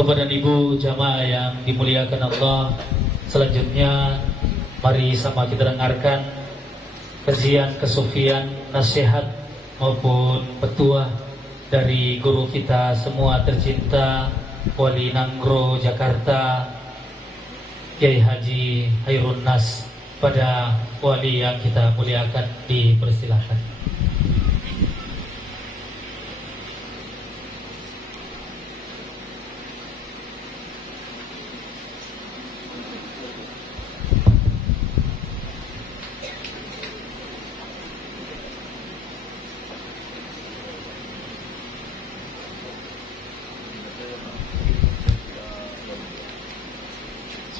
Bapak dan Ibu jamaah yang dimuliakan Allah, selanjutnya mari sama kita dengarkan kajian kesufian, nasihat maupun petuah dari guru kita semua tercinta, Wali Nanggro Jakarta, Kiai Haji Hairun Nas. Pada wali yang kita muliakan, dipersilakan.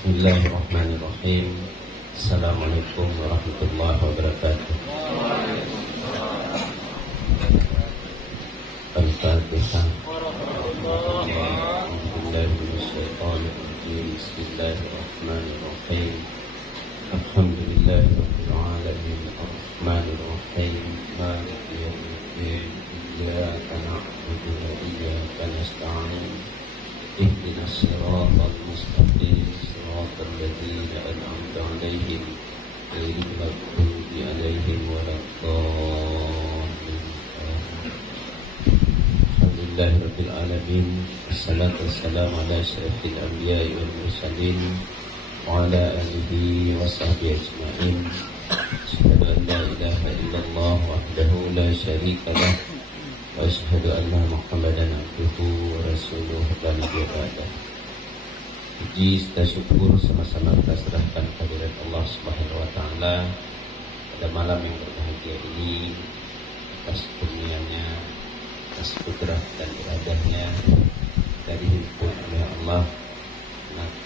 Bismillahirrahmanirrahim. Assalamualaikum warahmatullahi wabarakatuh. Al-Fatihah. Bismillahirrahmanirrahim. Alhamdulillahirabbil alamin. Arrahmanirrahim. Maliki yaumiddin. Iyyaka na'budu wa iyyaka nasta'in. Ihdinas siratal mustaqim. Siratal ladzina an'amta 'alaihim ghairil maghdubi 'alaihim waladdallin. Alhamdulillahirabbil alamin. Wassalatu wassalamu ala asyrafil anbiya'i wal mursalin wa ala alihi wa sahbihi ajma'in. Asyhadu an la ilaha illallah wahdahu la syarika lah wa asyhadu anna Muhammadan abduhu wa rasuluh la nabiyya ba'dah. Puji serta syukur sama-sama kita serahkan kehadirat Allah Subhanahu wa taala pada malam yang berbahagia ini, atas kurnianya, atas kudrah dan iradahnya dari himpun oleh Allah,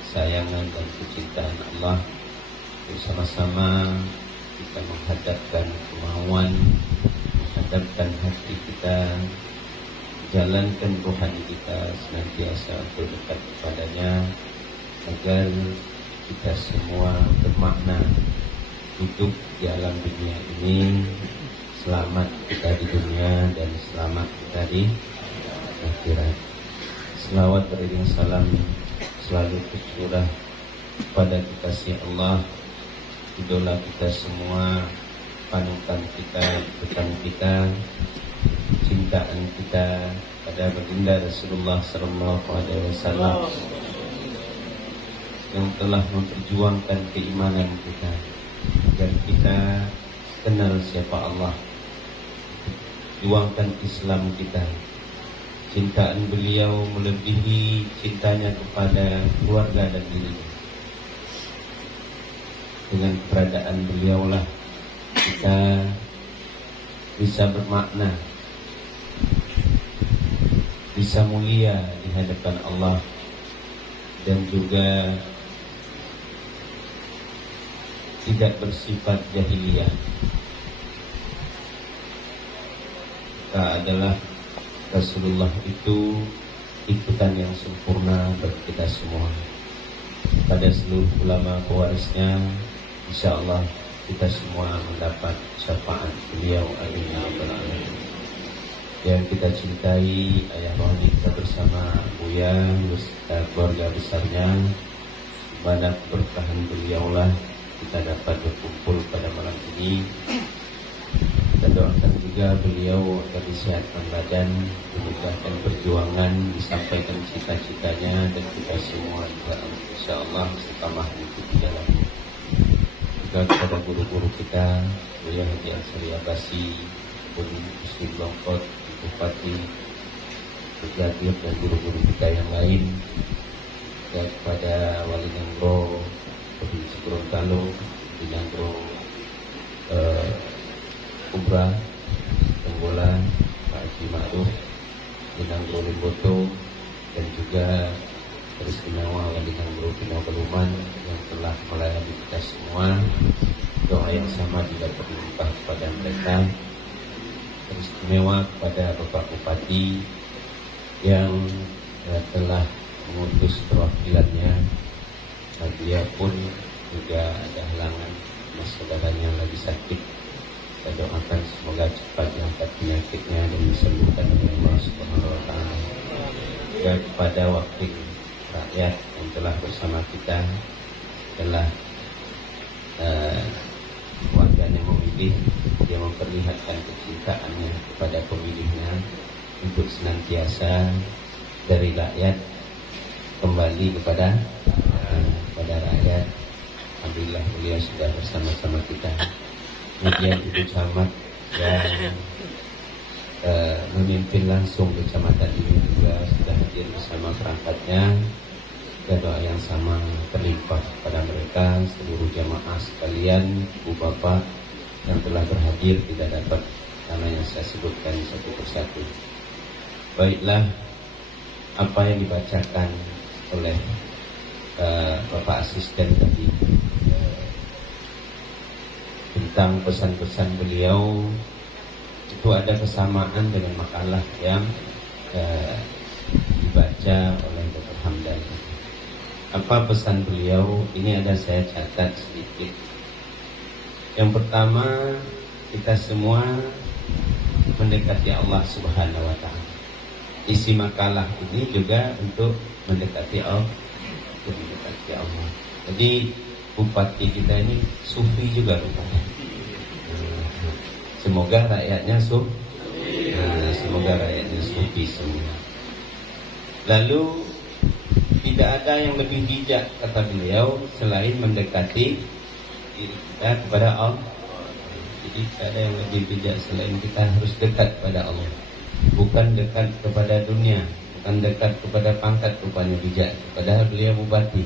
kesayangan dan kecintaan Allah, bersama-sama kita menghadapkan kemauan, menghadapkan hati kita, jalankan rohani kita senantiasa untuk dekat kepadanya, agar kita semua bermakna hidup di alam dunia ini, selamat kita di dunia dan selamat kita di akhirat. Selawat beriring salam selalu tercurah kepada kekasih Allah, idola kita semua, panutan kita, ikutan kita, cintaan kita pada baginda Rasulullah sallallahu alaihi wasallam yang telah memperjuangkan keimanan kita agar kita kenal siapa Allah, juangkan Islam kita. Cintaan beliau melebihi cintanya kepada keluarga dan dirinya. Dengan keberadaan beliaulah kita bisa bermakna, bisa mulia di hadapan Allah, dan juga tidak bersifat jahiliyah. Kita adalah Rasulullah itu ikutan yang sempurna bagi kita semua. Pada seluruh ulama pewarisnya, insyaallah kita semua mendapat syafaat beliau, amin ya rabbal alamin. Yang kita cintai ayah rohani kita bersama Buya beserta keluarga besarnya, pada keberkahan beliaulah kita dapat berkumpul pada malam ini. Kita doakan juga beliau agar disehatkan badan, dimudahkan perjuangan, disampaikan cita-citanya, dan kita semua juga insyaallah istiqamah mengikuti jalannya. Juga kepada guru-guru kita, Buya Haji Ansari Abbasi, Muslim Longkot, Bupati, Berjadir, dan guru-guru kita yang lain. Dan kepada Wali Nanggro Provinsi Gorontalo, Wali Nanggro Kubra, Tenggolan, Pak Haji Ma'ruf, Wali Nanggro Limboto, dan juga teristimewa Wali Nanggro Pino Beluman yang telah melayani kita semua. Doa yang sama juga berlimpah kepada mereka. Teristimewa kepada Bapak Bupati yang telah mengutus perwakilannya. Dia pun juga ada halangan, mas saudaranya lagi sakit. Kita doakan semoga cepat diangkat penyakitnya dan disembuhkan oleh Allah Subhanahu wa taala. Dan pada wakil rakyat yang telah bersama kita, telah warganya memilih, dia memperlihatkan kecintaannya kepada pemilihnya untuk senantiasa dari rakyat kembali kepada rakyat. Alhamdulillah beliau sudah bersama-sama kita. Kemudian Ibu Camat yang memimpin langsung kecamatan ini juga sudah hadir bersama perangkatnya. Dan doa yang sama terlimpah pada mereka, seluruh jamaah sekalian, ibu bapak yang telah berhadir tidak dapat karena yang saya sebutkan satu persatu. Baiklah, apa yang dibacakan oleh Bapak Asisten tadi tentang pesan-pesan beliau itu ada kesamaan dengan makalah yang dibaca oleh Dr. Hamdan. Apa pesan beliau? Ini ada saya catat sedikit. Yang pertama, kita semua mendekati Allah Subhanahu wa Ta'ala. Isi makalah ini juga untuk mendekati Allah. Jadi bupati kita ini sufi juga rupanya. Semoga rakyatnya sufi semua. Lalu tidak ada yang lebih bijak, kata beliau, selain mendekati diri kita kepada Allah. Jadi tidak ada yang lebih bijak selain kita harus dekat kepada Allah. Bukan dekat kepada dunia, bukan dekat kepada pangkat rupanya bijak. Padahal beliau bupati.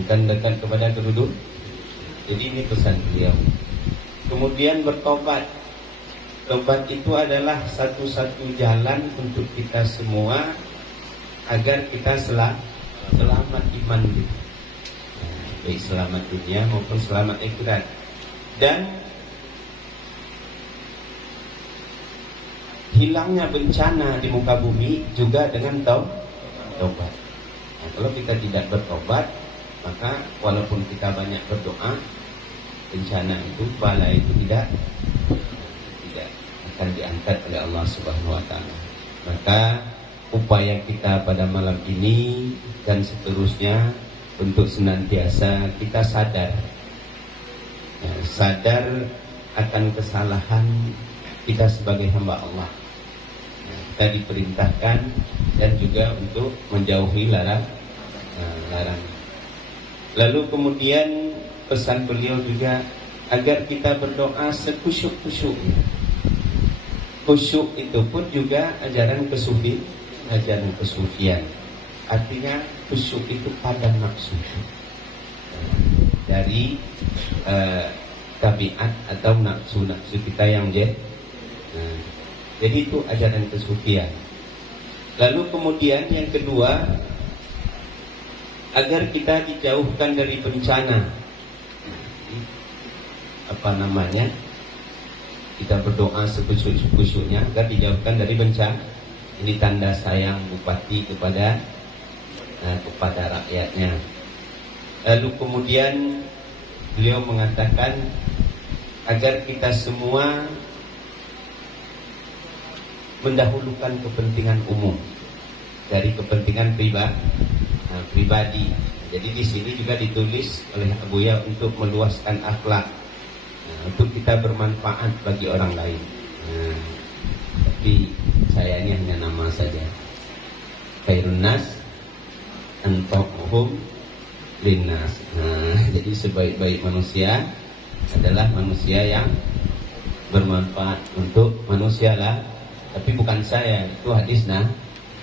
Bukan dekat kepada kedudukan. Jadi ini pesan beliau. Kemudian bertobat. Tobat itu adalah satu-satu jalan untuk kita semua agar kita selamat iman kita, baik selamat dunia maupun selamat akhirat. Dan hilangnya bencana di muka bumi juga dengan taubat. Nah, kalau kita tidak bertobat, maka walaupun kita banyak berdoa, bencana itu, bala itu tidak akan diangkat oleh Allah Subhanahu wa Ta'ala. Maka upaya kita pada malam ini dan seterusnya untuk senantiasa kita sadar akan kesalahan kita sebagai hamba Allah. Kita diperintahkan dan juga untuk menjauhi larang. Lalu kemudian pesan beliau juga agar kita berdoa sekusyuk-kusyuknya. Kusyuk itu pun juga ajaran kesufian. Artinya kusyuk itu padam nafsu dari tabiat atau nafsu kita yang jadi itu ajaran kesufian. Lalu kemudian yang kedua, agar kita dijauhkan dari bencana. Kita berdoa sekusyuk-kusyuknya agar dijauhkan dari bencana. Ini tanda sayang bupati kepada rakyatnya. Lalu kemudian beliau mengatakan agar kita semua mendahulukan kepentingan umum dari kepentingan pribadi. Jadi di sini juga ditulis oleh Abuya untuk meluaskan akhlak, untuk kita bermanfaat bagi orang lain. Tapi saya ini hanya nama saja. Khairun nas anfa'uhum linnas. Jadi sebaik-baik manusia adalah manusia yang bermanfaat untuk manusia lah. Tapi bukan saya, itu hadis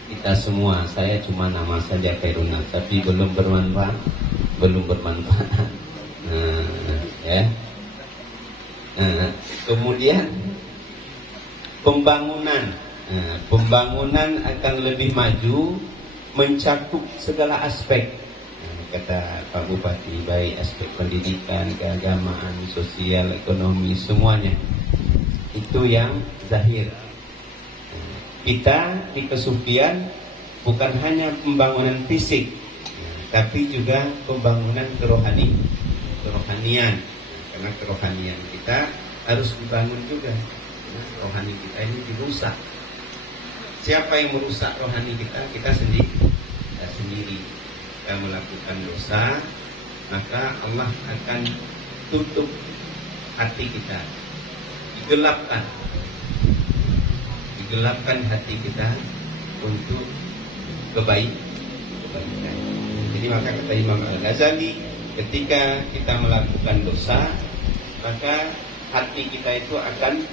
kita semua. Saya cuma nama saja khairun nas, tapi belum bermanfaat. Ya. Kemudian pembangunan akan lebih maju mencakup segala aspek, kata Pak Bupati, baik aspek pendidikan, keagamaan, sosial, ekonomi, semuanya. Itu yang zahir. Kita di kesufian bukan hanya pembangunan fisik, tapi juga pembangunan kerohanian. Karena kerohanian kita harus dibangun juga. Rohani kita ini dirusak. Siapa yang merusak rohani kita? Kita sendiri. kita sendiri. Kita melakukan dosa, maka Allah akan tutup hati kita, digelapkan hati kita untuk kebaikan. Jadi maka kata Imam Al-Ghazali, ketika kita melakukan dosa, maka hati kita itu akan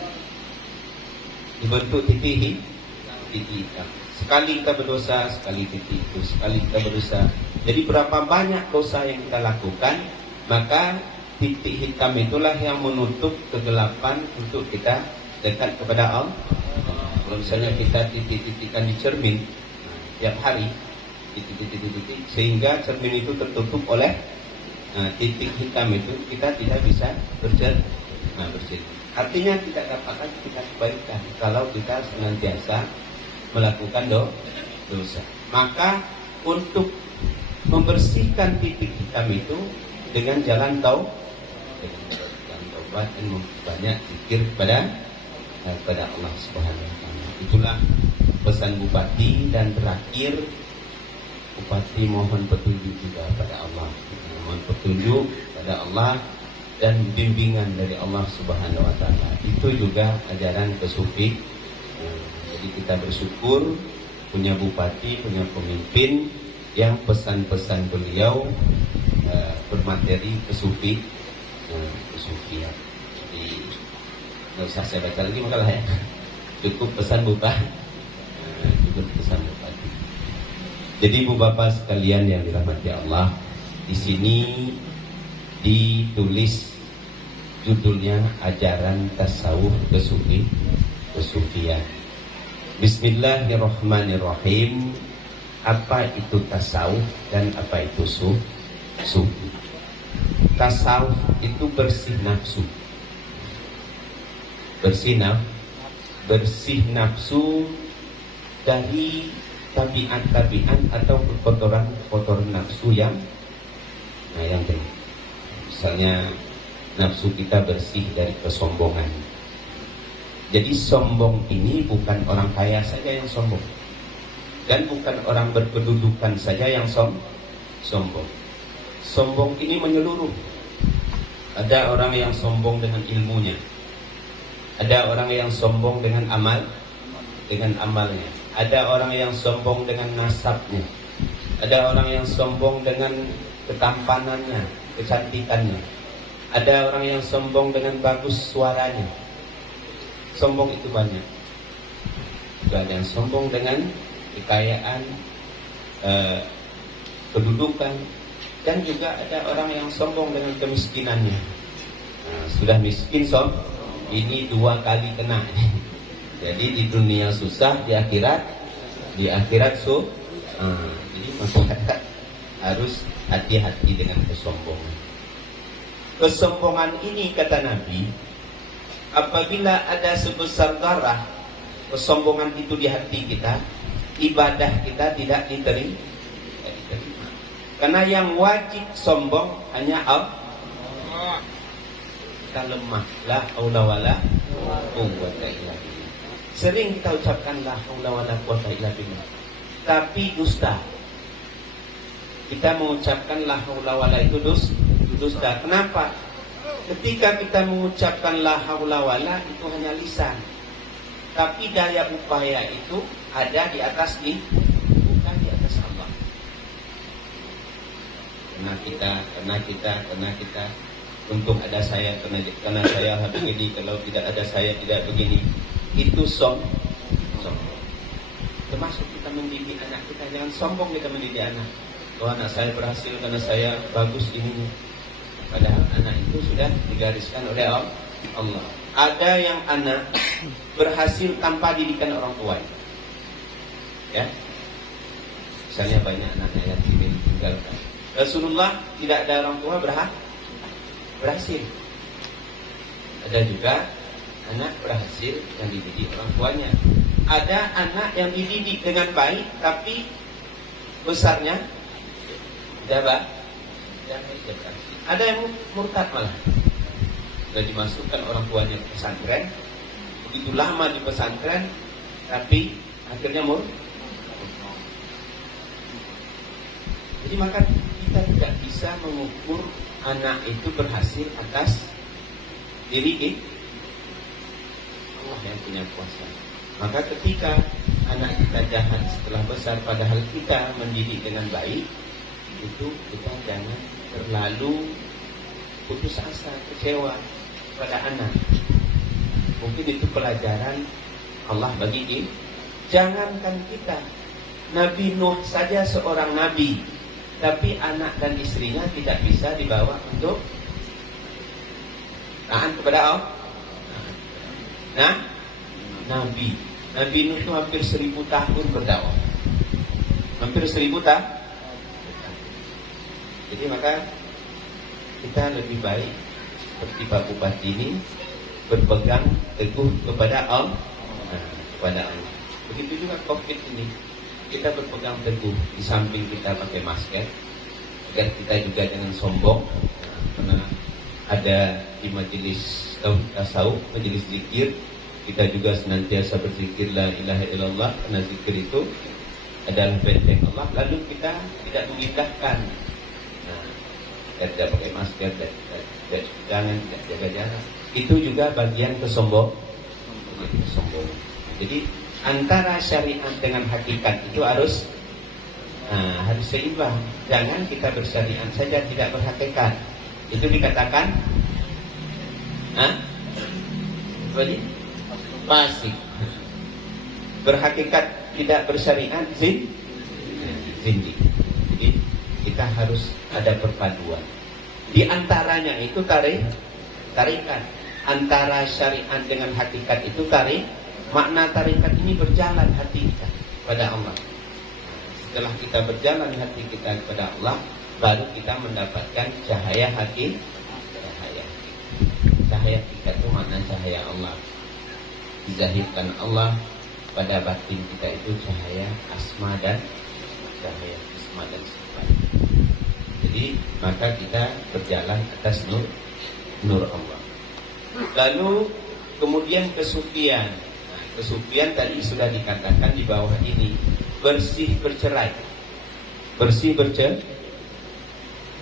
dibentuk titik hitam. Sekali kita berdosa, sekali titik itu, sekali kita berdosa. Jadi berapa banyak dosa yang kita lakukan, maka titik hitam itulah yang menutup kegelapan untuk kita dekat kepada Allah. Kalau misalnya kita titik-titikkan di cermin tiap hari, titik-titik, sehingga cermin itu tertutup oleh titik hitam itu, kita tidak bisa bercermin. Artinya tidak dapat kita kebaikan kalau kita senantiasa melakukan dosa. Maka untuk membersihkan titik hitam itu dengan jalan taubat dan banyak zikir kepada Allah Subhanahu wa taala. Itulah pesan Bupati, dan terakhir Bupati mohon petunjuk juga pada Allah. Mohon petunjuk pada Allah dan bimbingan dari Allah Subhanahu wa taala. Itu juga ajaran kesufi. Jadi kita bersyukur punya bupati, punya pemimpin yang pesan-pesan beliau bermateri kesufian. Jadi nggak usah saya baca lagi makalah ya. Cukup pesan bupati. Jadi ibu bapak sekalian yang dirahmati Allah, di sini ditulis judulnya ajaran tasawuf kesufian. Bismillahirrahmanirrahim. Apa itu tasawuf dan apa itu sufi? Tasawuf itu bersih nafsu. Bersih nafsu dari tabiat-tabiat atau kotoran nafsu yang baik. Misalnya nafsu kita bersih dari kesombongan. Jadi sombong ini bukan orang kaya saja yang sombong, dan bukan orang berkedudukan saja yang sombong. Sombong ini menyeluruh. Ada orang yang sombong dengan ilmunya, ada orang yang sombong dengan amalnya, ada orang yang sombong dengan nasabnya, ada orang yang sombong dengan ketampanannya, kecantikannya, ada orang yang sombong dengan bagus suaranya. Sombong itu banyak. Juga ada yang sombong dengan kekayaan, kedudukan, dan juga ada orang yang sombong dengan kemiskinannya. Sudah miskin ini 2 kali kena. Jadi di dunia susah, di akhirat jadi masyarakat harus hati-hati dengan kesombongan. Kesombongan ini kata Nabi, apabila ada sebesar darah kesombongan itu di hati kita, ibadah kita tidak diterima. Karena yang wajib sombong hanya Allah. Kita lemah, la haula wala quwwata illa billah. Sering kita ucapkan la haula wala quwwata illa billah, tapi dusta. Kita mengucapkan la haula wala itu dusta. Kenapa? Ketika kita mengucapkan la haula wala itu hanya lisan, tapi daya upaya itu ada di atas bukan di atas Allah. Karena kita untuk ada saya, karena saya begini, kalau tidak ada saya tidak begini. Itu sombong. Termasuk kita mendidik anak kita, jangan sombong kita mendidik anak. Oh, anak saya berhasil karena saya bagus ini. Padahal anak itu sudah digariskan oleh Allah. Ada yang anak berhasil tanpa didikan orang tua. Ya. Misalnya banyak anaknya yang ditinggalkan. Rasulullah tidak ada orang tua berhasil. Ada juga anak berhasil yang dididik orang tuanya. Ada anak yang dididik dengan baik tapi besarnya tidak berhasil. Ada yang murtad malah. Sudah dimasukkan orang tuanya ke pesantren, begitu lama di pesantren, tapi akhirnya Jadi maka kita tidak bisa mengukur anak itu berhasil atas diri kita. Allah yang punya kuasa. Maka ketika anak kita jahat setelah besar padahal kita mendidik dengan baik, itu kita jangan terlalu putus asa, kecewa pada anak. Mungkin itu pelajaran Allah bagi kita. Jangankan kita, Nabi Nuh saja seorang nabi, tapi anak dan istrinya tidak bisa dibawa untuk taat kepada Allah. Nah, Nabi Nuh itu hampir 1000 tahun berdakwah. Hampir 1000 tahun. Jadi maka kita lebih baik seperti Pak Bupati ini berpegang teguh kepada Allah. Kepada Allah. Begitu juga COVID ini, kita berpegang teguh di samping kita pakai masker, agar kita juga jangan sombong. Karena ada di majelis tasawuf, majelis zikir, kita juga senantiasa berzikir la ilaha illallah, karena zikir itu adalah benteng Allah. Lalu kita tidak mengindahkan, kita tidak pakai masker, jangan tidak jaga jarak. Itu juga bagian kesombongan. Jadi antara syariat dengan hakikat itu harus seimbang. Jangan kita bersyariat saja tidak berhakikat. Itu dikatakan fasik. Berhakikat tidak bersyariat zindik. Jadi kita harus ada perpaduan. Di antaranya itu tarikat. Antara syariat dengan hakikat itu makna tarikat ini berjalan hati kita kepada Allah. Setelah kita berjalan hati kita kepada Allah, baru kita mendapatkan cahaya hati. Cahaya kita itu makna cahaya Allah. Dizahirkan Allah pada batin kita itu cahaya asma dan cahaya isma dan sifat. Jadi maka kita berjalan atas nur Allah. Lalu kemudian kesufian. Kesufian tadi sudah dikatakan di bawah ini, bersih bercerai.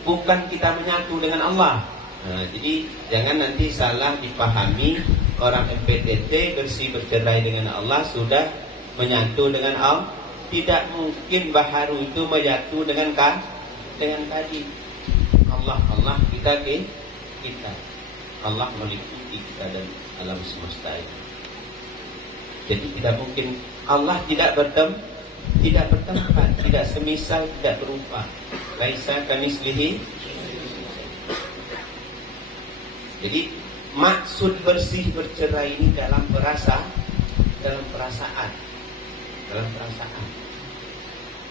Bukan kita menyatu dengan Allah. Jadi jangan nanti salah dipahami, orang MPTT bersih bercerai dengan Allah sudah menyatu dengan Allah. Tidak mungkin baharu itu menyatu dengan kadi. Allah kita. Allah meliputi kita dan alam semesta ini. Jadi tidak mungkin Allah tidak bertempat, tidak semisal, tidak berupa. Laisa kamitslihi. Jadi maksud bersih bercerai ini dalam perasaan.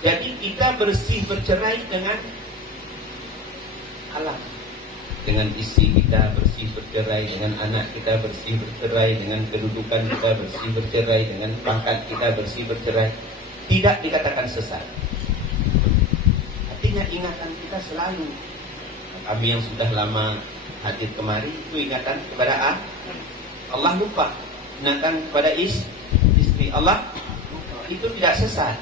Jadi kita bersih bercerai dengan alam, dengan istri kita bersih bercerai, dengan anak kita bersih bercerai, dengan kedudukan kita bersih bercerai, dengan pangkat kita bersih bercerai. Tidak dikatakan sesat. Artinya ingatan kita selalu. Kami yang sudah lama hadir kemari itu ingatan kepada Allah lupa. Ingatan kepada istri Allah itu tidak sesat.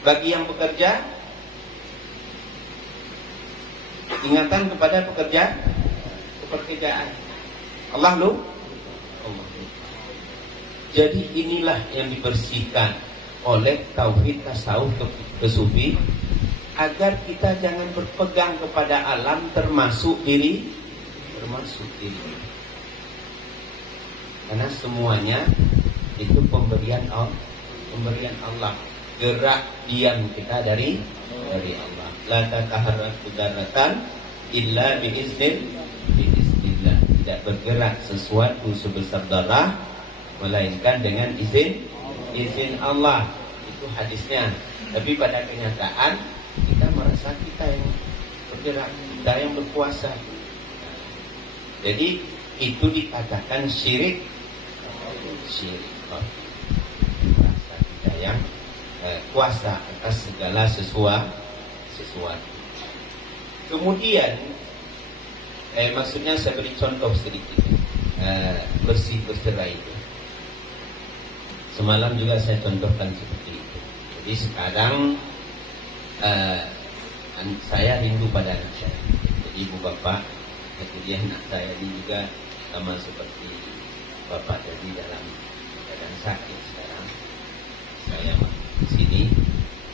Bagi yang bekerja, ingatan kepada pekerjaan. Allah lupa. Jadi inilah yang dibersihkan oleh tauhid tasawuf kesufi, agar kita jangan berpegang kepada alam termasuk diri. Karena semuanya itu pemberian Allah. Gerak diam kita dari Allah. La tataharraku daratan illa biiznillah. Tidak bergerak sesuatu sebesar darah melainkan dengan izin Allah. Itu hadisnya. Tapi pada kenyataan kita merasa kita yang bergerak, kita yang berkuasa. Jadi itu dikatakan syirik. Merasa kita yang kuasa atas segala sesuatu. Kemudian maksudnya saya beri contoh sedikit. Bersih bercerai itu. Semalam juga saya contohkan seperti itu. Jadi sekarang saya rindu pada anak saya. Jadi ibu bapak, kemudian anak saya ini juga sama seperti bapak tadi dalam keadaan sakit sekarang. Saya di sini,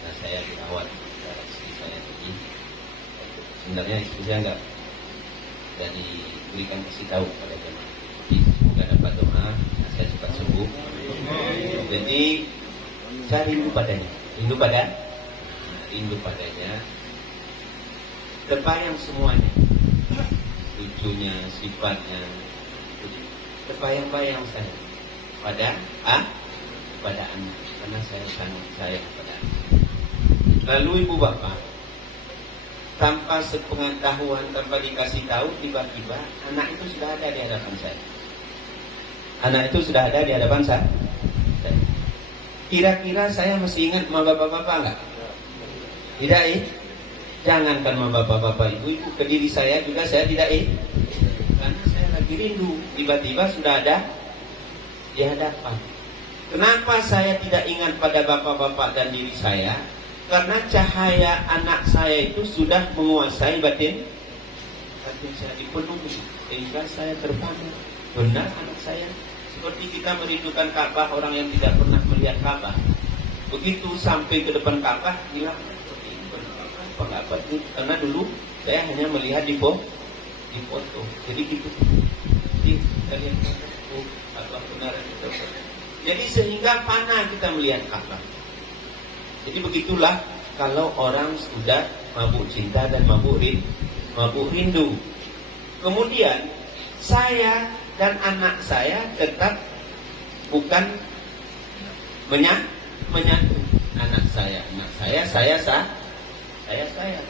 nah saya dirawat istri saya tadi. Sebenarnya istri saya enggak diberikan kasih tahu pada jemaah. Jadi semoga dapat doa, saya cepat sembuh. Jadi saya rindu padanya, rindu padanya. Terbayang semuanya, lucunya, sifatnya, terbayang-bayang saya pada anak, karena saya sangat sayang pada anak. Lalu ibu bapak, tanpa sepengetahuan, tanpa dikasih tahu, tiba-tiba anak itu sudah ada di hadapan saya. Anak itu sudah ada di hadapan saya. Kira-kira saya masih ingat sama bapak-bapak enggak? Tidak, Jangankan sama bapak-bapak, ibu-ibu, ke diri saya juga saya tidak karena saya lagi rindu. Tiba-tiba sudah ada di hadapan. Kenapa saya tidak ingat pada bapak-bapak dan diri saya? Karena cahaya anak saya itu sudah menguasai batin saya, dipenuhi, sehingga saya terpana. Benar anak saya. Seperti kita merindukan Ka'bah, orang yang tidak pernah melihat Ka'bah. Begitu sampai ke depan Ka'bah, bilang, pendapat itu, karena dulu saya hanya melihat di foto. Jadi gitu. Kalian Ka'bah benar itu. Jadi sehingga panah kita melihat Ka'bah. Jadi begitulah kalau orang sudah mabuk cinta dan mabuk rindu. Kemudian saya dan anak saya tetap bukan menyatu. Anak saya,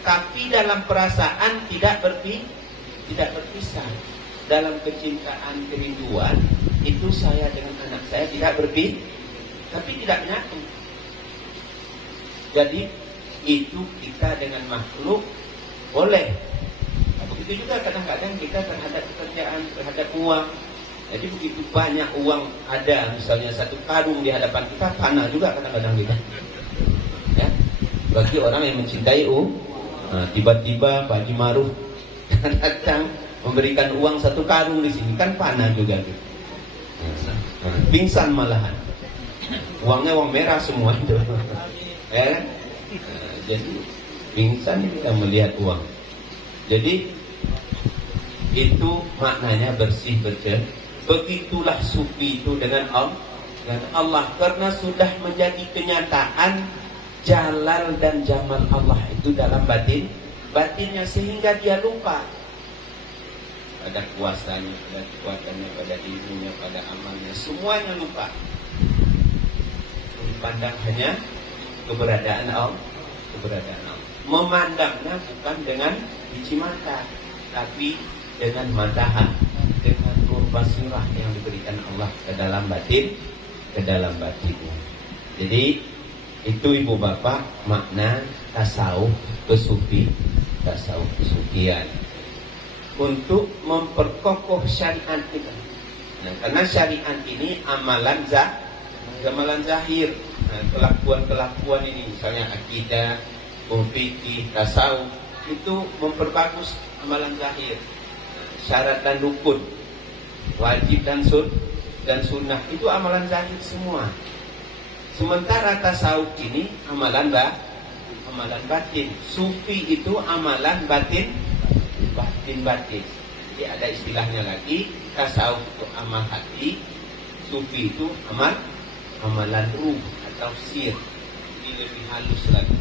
tapi dalam perasaan tidak berpisah. Dalam kecintaan, kerinduan itu saya dengan anak saya tidak berpisah, tapi tidak menyatu. Jadi itu kita dengan makhluk boleh. Nah, begitu juga kadang-kadang kita terhadap pekerjaan, terhadap uang. Jadi begitu banyak uang ada, misalnya 1 karung di hadapan kita, panah juga kadang-kadang kita. Ya, bagi orang yang mencintai tiba-tiba Pak Haji Maruf datang memberikan uang 1 karung di sini, kan panah juga gitu. Pingsan malahan. Uangnya uang merah semua itu. Ya, jadi pingsan kita melihat uang. Jadi itu maknanya bersih Begitulah sufi itu dengan Allah, karena sudah menjadi kenyataan jalal dan jamal Allah itu dalam batinnya, sehingga dia lupa pada kuasanya, pada kekuatannya, pada ilmunya, pada amalnya, semuanya lupa. Memandang hanya keberadaan Allah. Memandangnya bukan dengan biji mata, tapi dengan mata, dengan nur basirah yang diberikan Allah ke dalam batinnya. Jadi itu ibu bapak makna tasawuf kesufian untuk memperkokoh syariat kita. Nah, karena syariat ini amalan zahir. Nah, kelakuan ini misalnya akidah, fikih, tasawuf itu memperbagus amalan zahir. Nah, syarat dan rukun, wajib dan sunnah itu amalan zahir semua. Sementara tasawuf ini amalan batin. Sufi itu amalan batin. Jadi ada istilahnya lagi, tasawuf itu amal hati, sufi itu amalan ruh atau sir. Ini lebih halus lagi.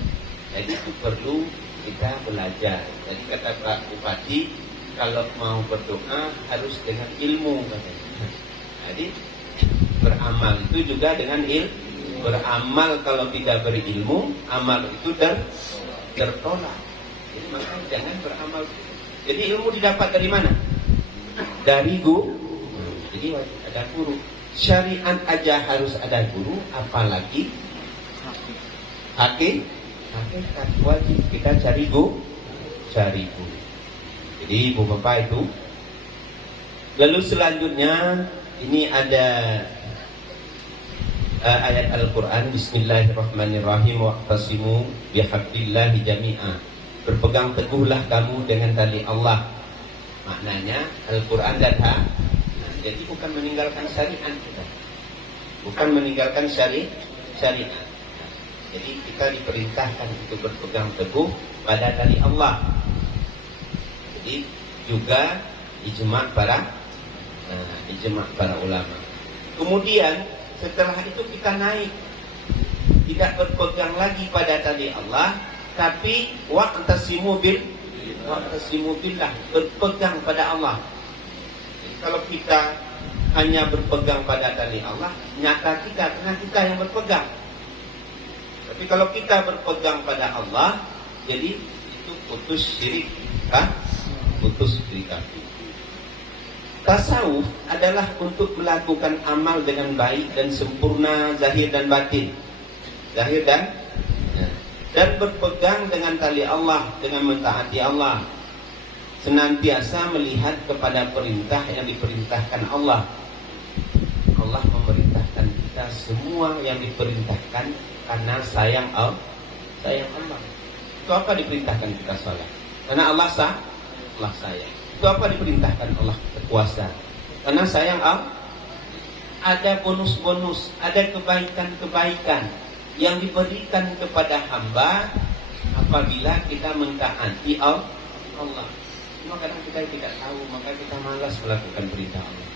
Jadi itu perlu kita belajar. Jadi kata Pak Bupati, kalau mau berdoa harus dengan ilmu katanya. Jadi beramal itu juga dengan ilmu. Beramal kalau tidak berilmu, amal itu tertolak. Jadi maka jangan beramal. Jadi ilmu didapat dari mana? Dari guru. Jadi wajib ada guru. Syariat aja harus ada guru, apalagi hakikat wajib kita cari guru. Jadi ibu bapak itu. Lalu selanjutnya ini ada ayat Al-Quran, Bismillahirrahmanirrahim, wa'tasimu bihablillahi jami'a. Berpegang teguhlah kamu dengan tali Allah. Maknanya Al-Quran dan jadi bukan meninggalkan syariat kita, bukan meninggalkan syariat. Jadi kita diperintahkan untuk berpegang teguh pada tali Allah. Jadi juga ijma' para ulama. Kemudian setelah itu kita naik, tidak berpegang lagi pada tali Allah, tapi wa'tasimu billah, berpegang pada Allah. Jadi kalau kita hanya berpegang pada tali Allah, nyata kita, karena kita yang berpegang. Tapi kalau kita berpegang pada Allah, jadi itu putus syirik, putus syirik. Tasawuf adalah untuk melakukan amal dengan baik dan sempurna, zahir dan batin. Zahir dan berpegang dengan tali Allah, dengan mentaati Allah. Senantiasa melihat kepada perintah yang diperintahkan Allah. Allah memerintahkan kita semua yang diperintahkan karena sayang Allah. Itu apa diperintahkan kita salat? Karena Allah sayang. Itu apa diperintahkan Allah berpuasa? Karena sayang Allah. Ada bonus-bonus, ada kebaikan-kebaikan yang diberikan kepada hamba apabila kita mentaati Allah. Cuma kadang kita tidak tahu, maka kita malas melakukan perintah Allah.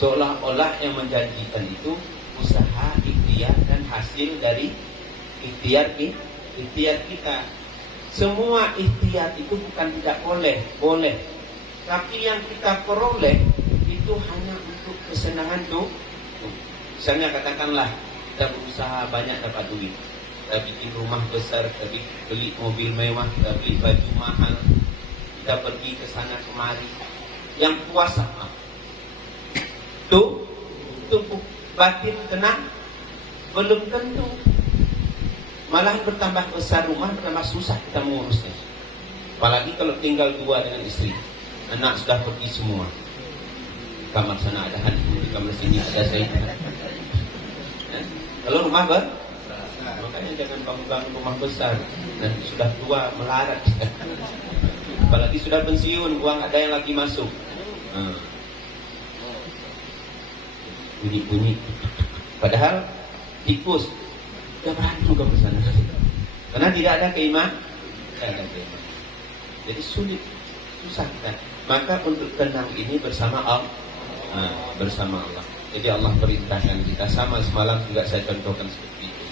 Seolah-olah yang menjanjikan itu usaha, ikhtiar dan hasil dari ikhtiar kita. Semua ikhtiar itu bukan tidak boleh. Tapi yang kita peroleh itu hanya untuk kesenangan tuh. Misalnya katakanlah kita berusaha banyak dapat duit, kita bikin rumah besar, kita beli mobil mewah, kita beli baju mahal, kita pergi ke sana kemari. Yang puasa tuh batin tenang, belum tentu. Malah bertambah besar rumah, bertambah susah kita mengurusnya. Apalagi kalau tinggal dua dengan istri. Anak sudah pergi semua. Di kamar sana ada hantu, di kamar sini ada saya. Kalau rumah makanya jangan bangun rumah besar. Dan sudah tua melarat. Apalagi sudah pensiun, uang ada yang lagi masuk. Bunyi-bunyi. Padahal tikus tidak berani juga ke sana. Karena tidak ada keimanan. Jadi susah kan. Maka untuk tenang ini bersama Allah. Jadi Allah perintahkan kita, sama semalam juga saya contohkan seperti itu.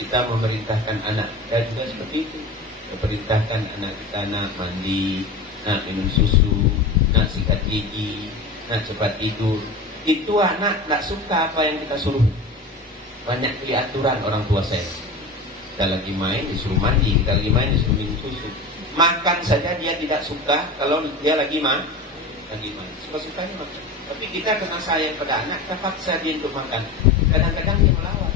Kita memerintahkan anak kita juga seperti itu. Kita perintahkan anak kita nak mandi, nak minum susu, nak sikat gigi, nak cepat tidur. Itu anak tak suka apa yang kita suruh. Banyak kali aturan orang tua saya. Kita lagi main disuruh mandi, kita lagi main disuruh minum susu. Makan saja dia tidak suka kalau dia lagi main. Suka-sukanya makan. Tapi kita kena sayang pada anak, kita paksa dia untuk makan. Kadang-kadang dia melawan.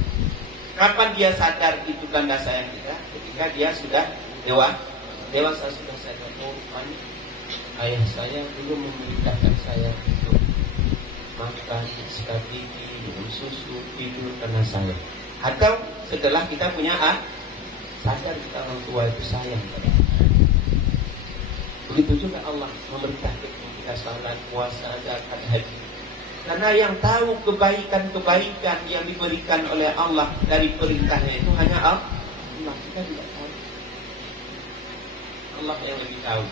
Kapan dia sadar itu tanda sayang kita? Ketika dia sudah dewasa sudah sadar. Oh, ayah saya dulu memerintahkan saya untuk makan, sikat gigi, minum susu, tidur karena sayang. Atau setelah kita punya sadar kita orang tua itu sayang pada kita. Begitu juga Allah memerintahkan kita salat, puasa, zakat, haji. Karena yang tahu kebaikan-kebaikan yang diberikan oleh Allah dari perintahnya itu hanya Allah. Kita tidak tahu. Allah yang lebih tahu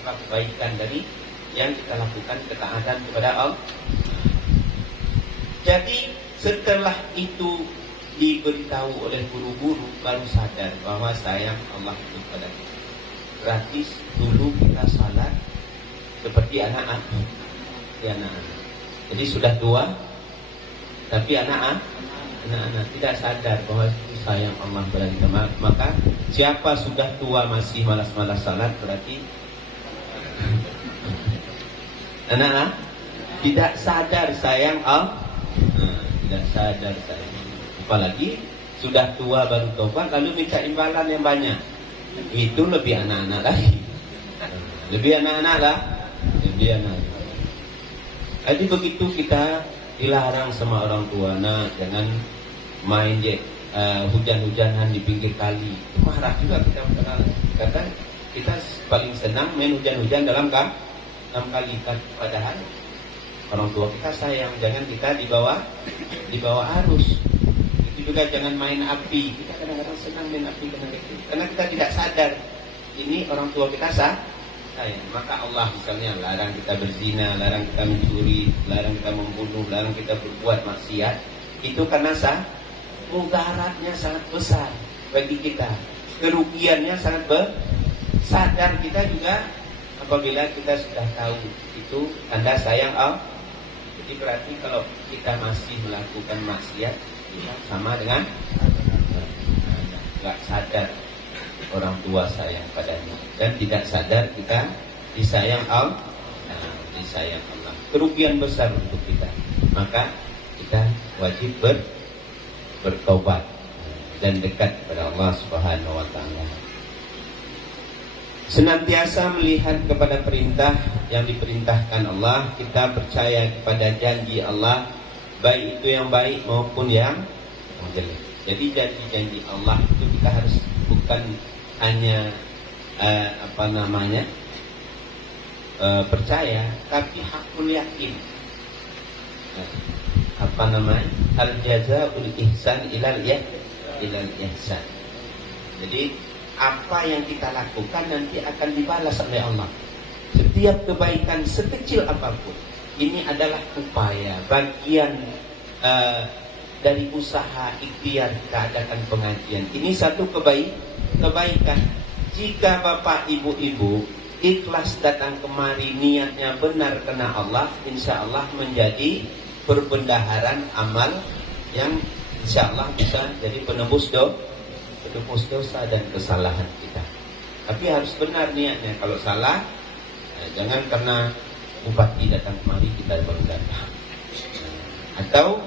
apa kebaikan dari yang kita lakukan, ketaatan kepada Allah. Jadi setelah itu diberitahu oleh guru-guru, baru sadar bahwa sayang Allah itu pada kita. Berarti dulu kita salat seperti anak-anak. Jadi sudah tua, tapi anak-anak tidak sadar bahwa itu sayang Allah pada kita. Maka siapa sudah tua masih malas-malas salat, berarti anak-anak tidak sadar sayang Allah. Tidak sadar sayang. Apalagi sudah tua baru tobat lalu minta imbalan yang banyak. Itu lebih anak-anak lagi. Lebih anak-anak lah. Jadi begitu kita dilarang sama orang tua, nah jangan main hujan-hujanan di pinggir kali, itu marah juga kita. Kata kita paling senang main hujan-hujan dalam kali. Padahal orang tua kita sayang, jangan kita dibawa arus. Itu juga jangan main api. Kita kadang-kadang senang main api karena kita tidak sadar ini orang tua kita sayang. Maka Allah misalnya larang kita berzina, larang kita mencuri, larang kita membunuh, larang kita berbuat maksiat. Itu karena mudaratnya sangat besar bagi kita, kerugiannya sangat sadar kita juga apabila kita sudah tahu itu tanda sayang Allah. Jadi berarti kalau kita masih melakukan maksiat, kita sama dengan nggak sadar orang tua sayang padanya, dan tidak sadar kita disayang Allah. Disayang Allah, kerugian besar untuk kita. Maka kita wajib bertobat dan dekat kepada Allah Subhanahu wa taala. Senantiasa melihat kepada perintah yang diperintahkan Allah, kita percaya kepada janji Allah, baik itu yang baik maupun yang jelek. Jadi janji-janji Allah itu kita harus bukan hanya percaya, tapi hakul yakin. Al jazaa'ul ihsan ilal ihsan. Jadi apa yang kita lakukan nanti akan dibalas oleh Allah. Setiap kebaikan sekecil apapun, ini adalah upaya, bagian dari usaha ikhtiar kita adakan pengajian. Ini satu kebaikan. Jika bapak ibu-ibu ikhlas datang kemari, niatnya benar karena Allah, insya Allah menjadi perbendaharaan amal yang insya Allah bisa jadi penebus dosa dan kesalahan kita. Tapi harus benar niatnya. Kalau salah, jangan karena bupati datang kemari kita baru datang. Atau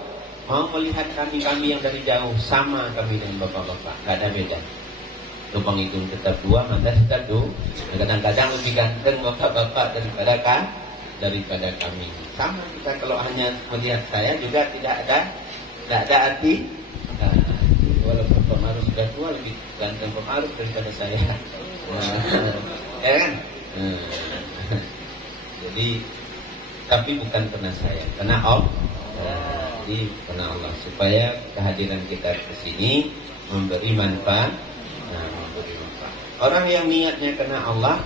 mau melihat kami yang dari jauh, sama kami dengan bapak-bapak, gak ada beda. Lubang hidung tetap dua, mata tetap dua. Kadang-kadang lebih ganteng bapak-bapak daripada kami. Sama kita kalau hanya melihat saya juga tidak ada arti. Walaupun Pak Maruf sudah tua, lebih ganteng Pak Maruf daripada saya. Ya kan? Jadi, tapi bukan karena saya, karena Allah. Jadi karena Allah, supaya kehadiran kita ke sini memberi manfaat. Orang yang niatnya karena Allah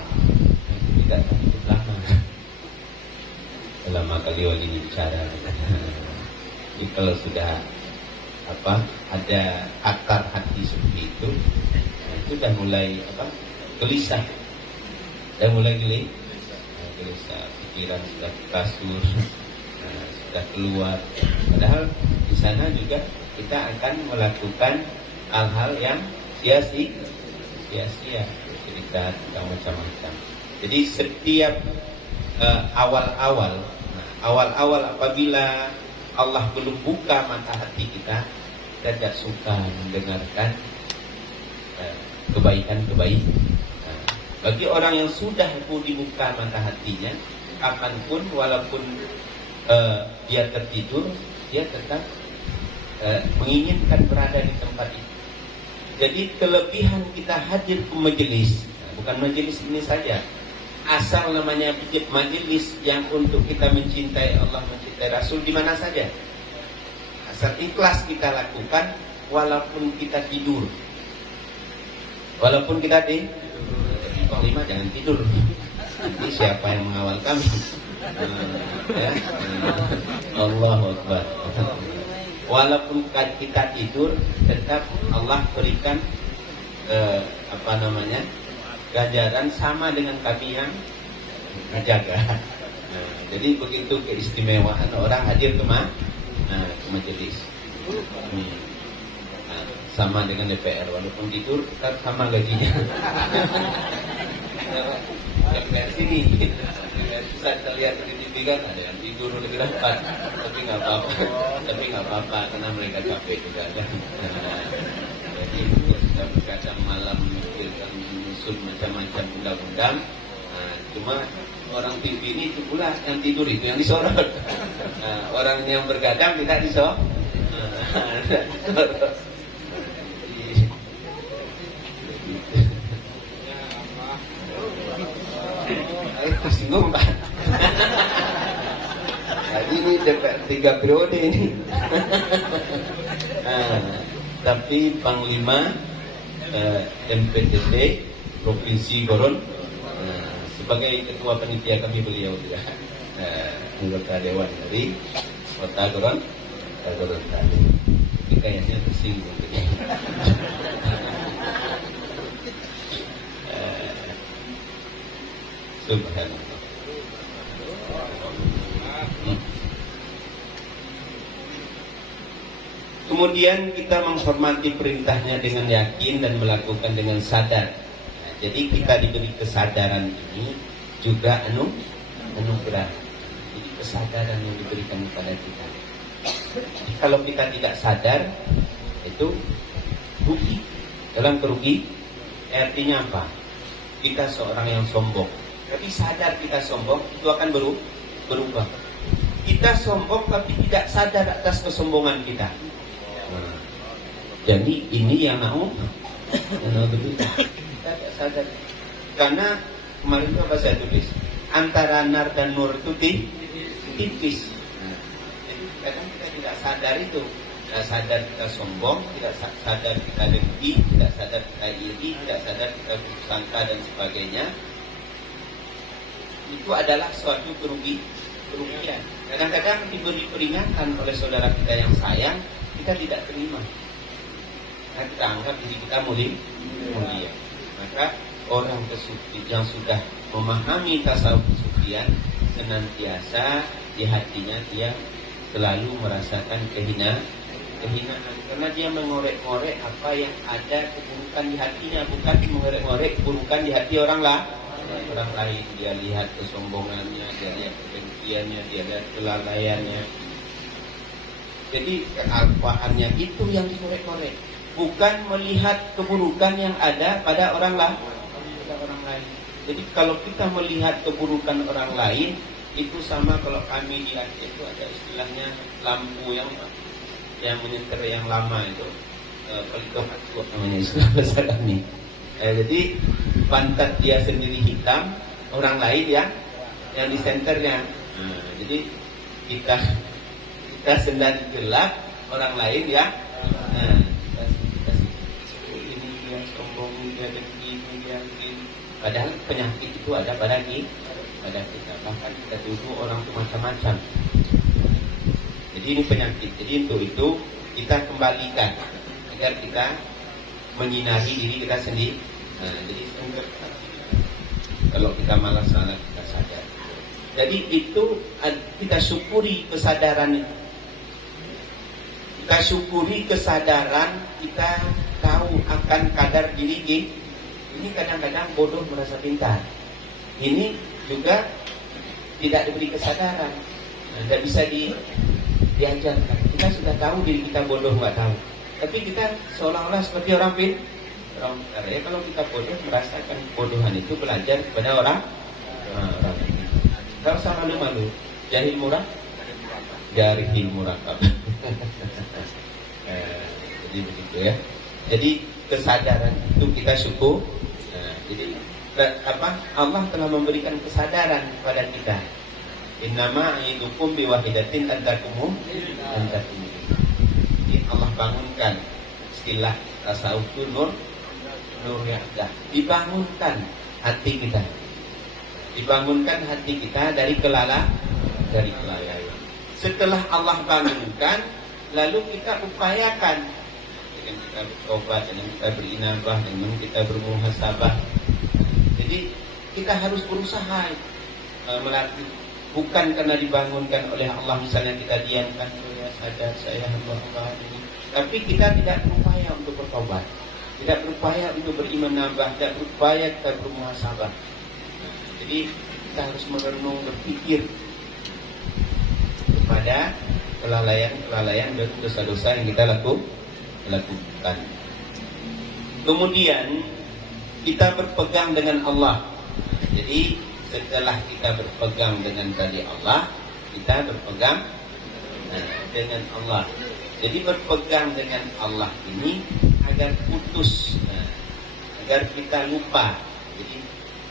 tidak hidup lama. Lama kali wali bicara. Jadi kalau sudah ada akar hati seperti itu sudah mulai gelisah, dan mulai gelisah, pikiran sudah kasur, sudah keluar. Padahal di sana juga kita akan melakukan hal-hal yang sia-sia, cerita tentang macam-macam. Jadi setiap awal-awal apabila Allah belum buka mata hati kita tidak suka mendengarkan kebaikan-kebaikan. Bagi orang yang sudah dibuka mata hatinya, kapanpun walaupun dia tertidur, dia tetap menginginkan berada di tempat itu. Jadi kelebihan kita hadir ke majelis, bukan majelis ini saja, asal namanya majelis yang untuk kita mencintai Allah, mencintai Rasul di mana saja. Asal ikhlas kita lakukan, walaupun kita tidur, walaupun kita di Panglima jangan tidur. Nanti siapa yang mengawal kami? Allahu Akbar. Walaupun kita tidur, tetap Allah berikan ganjaran sama dengan kami yang menjaga. Jadi begitu keistimewaan orang hadir ke majelis. Sama dengan DPR, walaupun tidur tetap sama gajinya. DPR sini, bisa terlihat di TV kan ada yang tidur lebih dapat, tapi nggak apa-apa karena mereka capek juga ada. Jadi kita berkadang malam memikirkan menyusun macam-macam undang-undang. Cuma orang TV ini itu pula yang tidur itu yang disorot. Orang yang bergadang tidak disorot. Tersinggung Pak. Jadi ini dapat 3 periode ini. Tapi Panglima MPTT Provinsi Goron, sebagai ketua panitia kami beliau juga anggota dewan dari Kota Goron, tadi. Ini kayaknya tersinggung. Subhanallah. Kemudian kita menghormati perintahnya dengan yakin dan melakukan dengan sadar. Nah, jadi kita diberi kesadaran ini juga anugerah. Jadi kesadaran yang diberikan kepada kita. Kalau kita tidak sadar, itu rugi. Dalam kerugi, artinya apa? Kita seorang yang sombong. Tapi sadar kita sombong, itu akan berubah. Kita sombong tapi tidak sadar atas kesombongan kita. Jadi ini yang betul. Kita tidak sadar. Karena kemarin itu apa saya tulis? Antara nar dan nur itu tipis. Jadi kadang kita tidak sadar itu. Tidak sadar kita sombong, tidak sadar kita dengki, tidak sadar kita iri, tidak sadar kita bersangka dan sebagainya. Itu adalah suatu kerugian. Kadang-kadang diberi peringatan oleh saudara kita yang sayang, kita tidak terima. Nah, kita anggap diri kita mulia. Maka orang yang sudah memahami tasawuf kesufian, senantiasa di hatinya dia selalu merasakan kehinaan, karena dia mengorek-ngorek apa yang ada keburukan di hatinya, bukan mengorek-ngorek keburukan di hati orang lain. Dia lihat kesombongannya, dia lihat kebenciannya, dia lihat kelalaiannya. Jadi kealpaannya itu yang dikorek-korek, bukan melihat keburukan yang ada pada orang lain. Jadi kalau kita melihat keburukan orang lain, itu sama kalau kami di Aceh itu ada istilahnya lampu yang menyeter yang lama itu, pelitup aku namanya istilah bahasa kami. Jadi pantat dia sendiri hitam, orang lain yang di senternya. Jadi kita sendiri gelap, orang lain ini dia sombong, dia dengki, dia ini. Padahal penyakit itu ada pada kita. Bahkan kita tuduh orang itu macam-macam. Jadi ini penyakit. Jadi untuk itu kita kembalikan agar kita menyinari diri kita sendiri. Jadi kalau kita malas kita sadar. Jadi itu kita syukuri kesadaran itu. Kita syukuri kesadaran, kita tahu akan kadar diri kita. Ini kadang-kadang bodoh merasa pintar. Ini juga tidak diberi kesadaran. Tidak bisa diajarkan. Kita sudah tahu diri kita bodoh, nggak tahu. Tapi kita seolah-olah seperti orang pintar. Ya, kalau kita bodoh, merasakan bodohan itu belajar kepada orang. Gak usah malu-malu. Jahil murah, jarihil murakab. Jadi begitu ya. Jadi kesadaran itu kita syukur. Jadi Allah telah memberikan kesadaran kepada kita. Innama a'idukum biwahidatin antakum. Jadi Allah bangunkan istilah tasawuf itu nur yaqdah. Dibangunkan hati kita. Dibangunkan hati kita dari kelalaian. Setelah Allah bangunkan, lalu kita upayakan dengan kita bertobat, dengan kita berinabah, dengan kita bermuhasabah. Jadi kita harus berusaha melatih. Bukan karena dibangunkan oleh Allah, misalnya kita diamkan, saya sadar saya hamba Allah ini. Tapi kita tidak berupaya untuk bertobat, tidak berupaya untuk beriman nambah, tidak berupaya kita bermuhasabah. Jadi kita harus merenung, berpikir kepada kelalaian dan dosa-dosa yang kita lakukan. Kemudian kita berpegang dengan Allah. Jadi setelah kita berpegang dengan tadi Allah, kita berpegang dengan Allah. Jadi berpegang dengan Allah ini agar putus, agar kita lupa. Jadi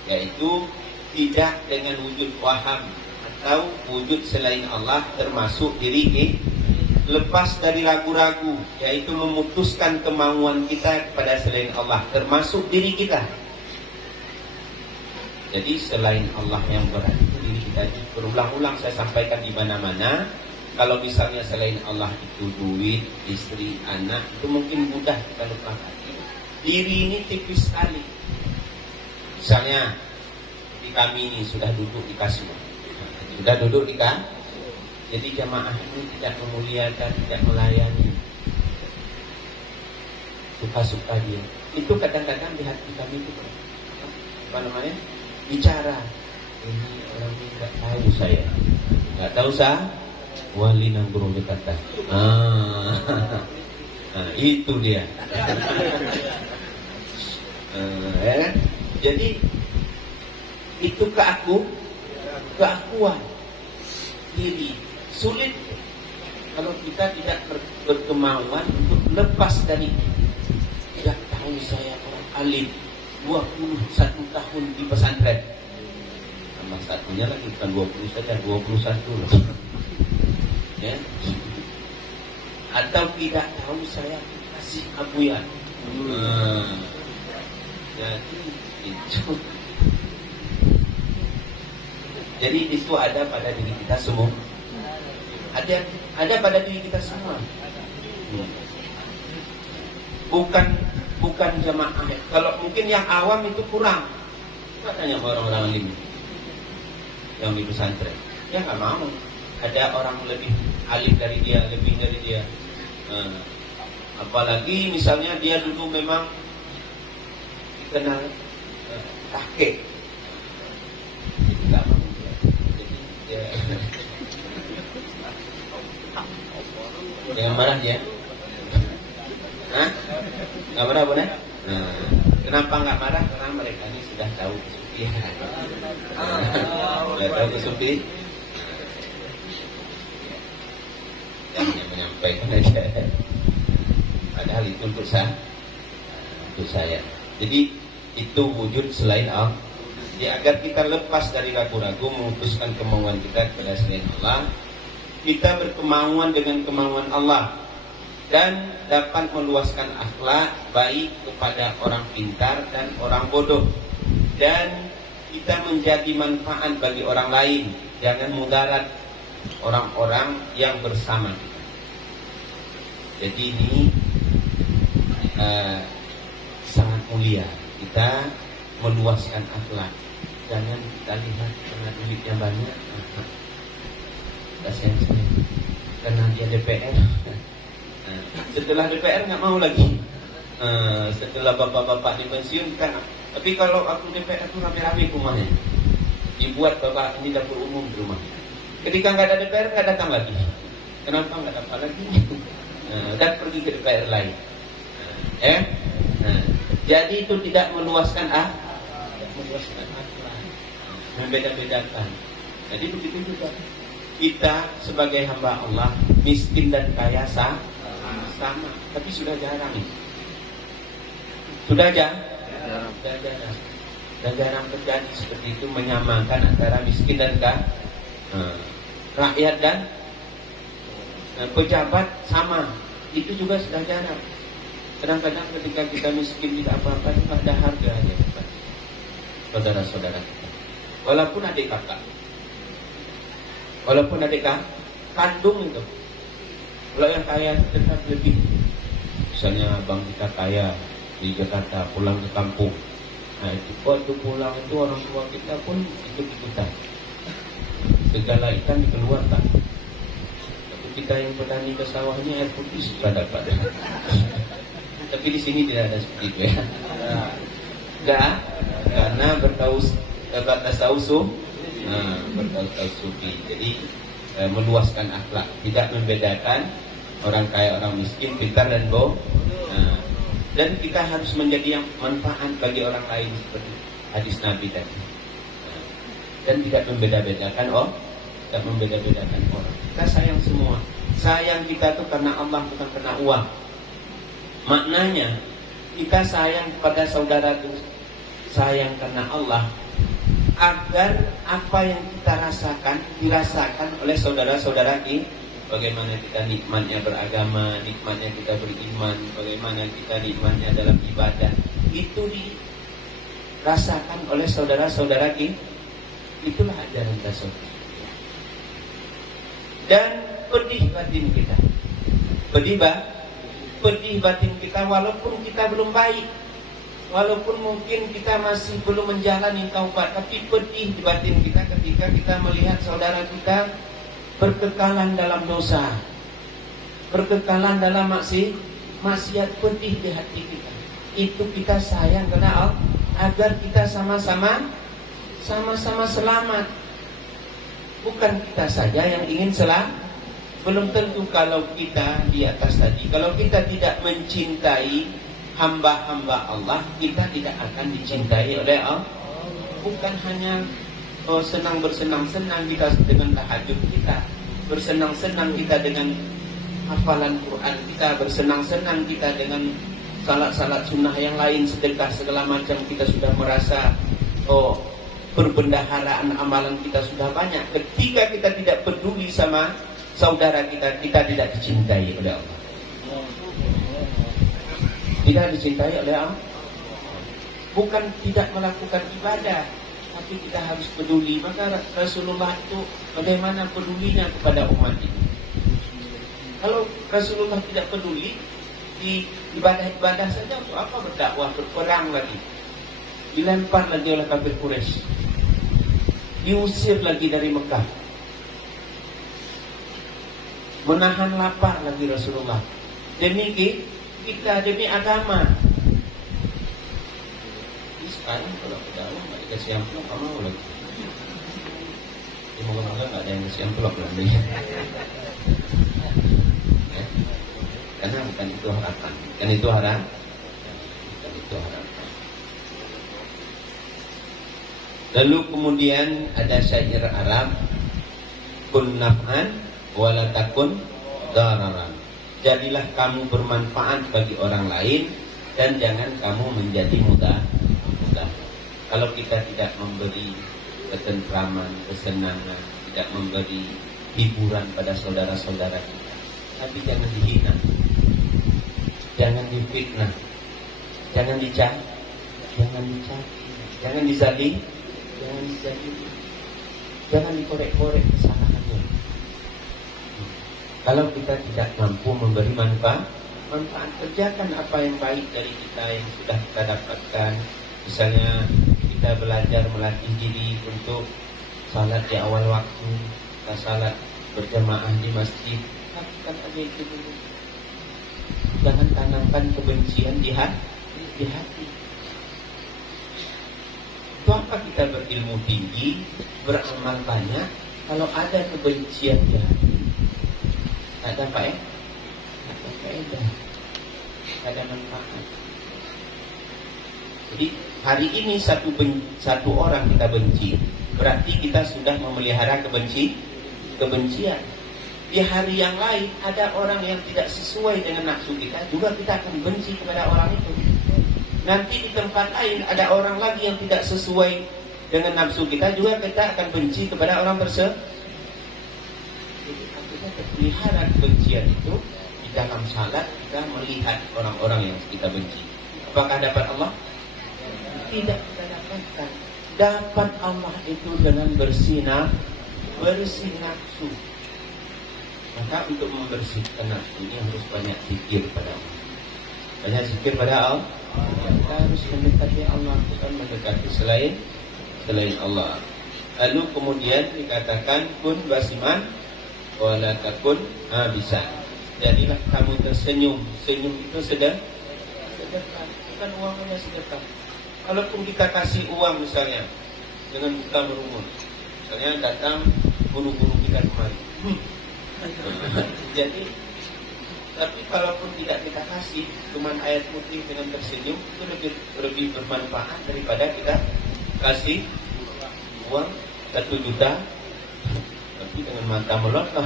yaitu tidak dengan wujud waham atau wujud selain Allah, termasuk diri kita, lepas dari ragu-ragu, yaitu memutuskan kemauan kita kepada selain Allah, termasuk diri kita. Jadi selain Allah yang berat itu diri kita. Berulang-ulang saya sampaikan di mana-mana. Kalau misalnya selain Allah itu duit, istri, anak, itu mungkin mudah kita lupakan. Diri ini tipis sekali. Misalnya di kami ini sudah duduk di kasur, sudah duduk di kan, jadi jamaah ini tidak memuliakan, tidak melayani, suka-suka dia. Itu kadang-kadang di hati kami itu apa namanya? Bicara, ini orang ini nggak tahu saya, nggak tahu saya. Wali nang guru berkata, itu dia. Ya kan? Jadi itu keakuan diri. Sulit kalau kita tidak berkemauan untuk lepas dari tidak tahu saya orang alim 21 tahun di pesantren. Tambah satunya lagi bukan 20 saja, 21 loh. Ya. Atau tidak tahu saya kasih abuyan. Jadi itu ada pada diri kita semua. Ada pada diri kita semua. Bukan jamaah. Kalau mungkin yang awam itu kurang. Katanya orang-orang alim yang di pesantren, ya nggak mau. Ada orang lebih alim dari dia, lebih dari dia. Apalagi misalnya dia dulu memang dikenal kakek, nggak mau dia. Jadi dia jangan marah dia. Nggak marah boleh? Kenapa nggak marah? Karena mereka ini sudah tahu kesucian. Sudah tahu kesucian. Yang menyampaikan aja. Padahal itu untuk saya. Jadi itu wujud selain Allah. Jadi agar kita lepas dari ragu-ragu, memutuskan kemauan kita kepada selain Allah, kita berkemauan dengan kemauan Allah dan dapat meluaskan akhlak baik kepada orang pintar dan orang bodoh, dan kita menjadi manfaat bagi orang lain, jangan mudarat orang-orang yang bersama kita. Jadi ini sangat mulia, kita meluaskan akhlak. Jangan kita lihat karena duitnya banyak, kasihan saya, karena dia DPR. Setelah DPR nggak mau lagi. Setelah bapak-bapak dipensiun kita nggak. Tapi kalau aku DPR itu rame-rame rumahnya, dibuat bapak ini dapur umum di rumah. Ketika nggak ada DPR nggak datang lagi. Kenapa nggak datang lagi? Dan pergi ke DPR lain. Jadi itu tidak meluaskan akhlak, membeda-bedakan. Jadi begitu juga kita sebagai hamba Allah, miskin dan kaya sama, tapi sudah jarang. Sudah jarang terjadi seperti itu, menyamakan antara miskin dan kaya, rakyat dan pejabat sama. Itu juga sudah jarang. Kadang-kadang ketika kita miskin tidak apa-apa, itu ada harganya, saudara-saudara kita. Walaupun adik kakak, walaupun adik kandung itu, kalau yang kaya tetap lebih. Misalnya abang kita kaya di Jakarta, pulang ke kampung, nah itu waktu pulang itu orang tua kita pun ikut-ikutan, segala ikan dikeluarkan. Tapi kita yang petani ke sawahnya air putih sudah dapat. Tapi di sini tidak ada seperti itu ya. Enggak, karena bertausuh sufi. Jadi meluaskan akhlak, tidak membedakan orang kaya, orang miskin, pintar dan bodoh. Dan kita harus menjadi yang manfaat bagi orang lain seperti hadis Nabi tadi. Dan tidak membeda-bedakan tidak membeda-bedakan orang. Kita sayang semua. sayang kita itu karena Allah, bukan karena uang. Maknanya kita sayang kepada saudara itu sayang karena Allah, agar apa yang kita rasakan dirasakan oleh saudara-saudara kita. Bagaimana kita nikmatnya beragama, nikmatnya kita beriman, bagaimana kita nikmatnya dalam ibadah, itu dirasakan oleh saudara-saudara kita. Itulah ajaran tasawuf. Dan pedih batin kita, pedih batin kita, walaupun kita belum baik, walaupun mungkin kita masih belum menjalani taubat, tapi pedih di batin kita ketika kita melihat saudara kita berkekalan dalam dosa, berkekalan dalam maksiat, pedih di hati kita. Itu kita sayang karena Allah, agar kita sama-sama selamat. Bukan kita saja yang ingin selamat. Belum tentu kalau kita di atas tadi, kalau kita tidak mencintai hamba-hamba Allah, kita tidak akan dicintai oleh Allah. Bukan hanya bersenang-senang kita dengan tahajud kita, bersenang-senang kita dengan hafalan Quran kita, bersenang-senang kita dengan salat-salat sunnah yang lain, sedekah segala macam, kita sudah merasa perbendaharaan amalan kita sudah banyak. Ketika kita tidak peduli sama saudara kita, kita tidak dicintai oleh Allah. Tidak dicintai oleh Allah. Bukan tidak melakukan ibadah, tapi kita harus peduli. Maka Rasulullah itu bagaimana pedulinya kepada umat ini. Kalau Rasulullah tidak peduli di ibadah-ibadah saja, untuk apa berdakwah, berperang lagi, dilempar lagi oleh kafir Quraisy, diusir lagi dari Mekah, menahan lapar lagi Rasulullah, demi kita, demi agama. Sekarang kalau berdakwah nggak dikasih amplop, kamu lagi. Semoga nggak ada yang kasih amplop nanti. Karena bukan itu harapan, bukan itu harapan. Lalu kemudian ada syair Arab, kun naf'an wala takun dararan. Jadilah kamu bermanfaat bagi orang lain dan jangan kamu menjadi mudah. Kalau kita tidak memberi ketentraman, kesenangan, tidak memberi hiburan pada saudara-saudara kita, tapi jangan dihina, jangan difitnah, jangan dicaci, jangan dizalimi, jangan dikorek-korek kesalahannya. Kalau kita tidak mampu memberi manfaat, kerjakan apa yang baik dari kita yang sudah kita dapatkan. Misalnya kita belajar melatih diri untuk salat di awal waktu, kita salat berjamaah di masjid. Lakukan aja itu dulu. Jangan tanamkan kebencian di hati. Itu apa kita berilmu tinggi, beramal banyak, kalau ada kebencian di hati, ada faedah, ada manfaat. Jadi hari ini satu orang kita benci, berarti kita sudah memelihara kebencian. Di hari yang lain ada orang yang tidak sesuai dengan nafsu kita, juga kita akan benci kepada orang itu. Nanti di tempat lain ada orang lagi yang tidak sesuai dengan nafsu kita, juga kita akan benci kepada orang tersebut. Jadi kita terpelihara kebencian itu di dalam salat, kita melihat orang-orang yang kita benci. Apakah dapat Allah? Tidak kita dapatkan. Dapat Allah itu dengan bersih nafsu. Maka untuk membersihkan nafsu ini harus banyak zikir pada Allah. Banyak zikir pada Allah. Kita harus mendekati Allah, bukan mendekati selain Allah. Lalu kemudian dikatakan kun basiman wala takun bisa. Jadilah kamu tersenyum. Senyum itu sedekah, bukan uangnya sedekah. Kalaupun kita kasih uang misalnya dengan kita merumun, misalnya datang guru-guru kita kemari, jadi, tapi kalaupun tidak kita kasih, cuman ayat putih dengan tersenyum, itu lebih bermanfaat daripada kita kasih uang 1 juta tapi dengan mata melotot.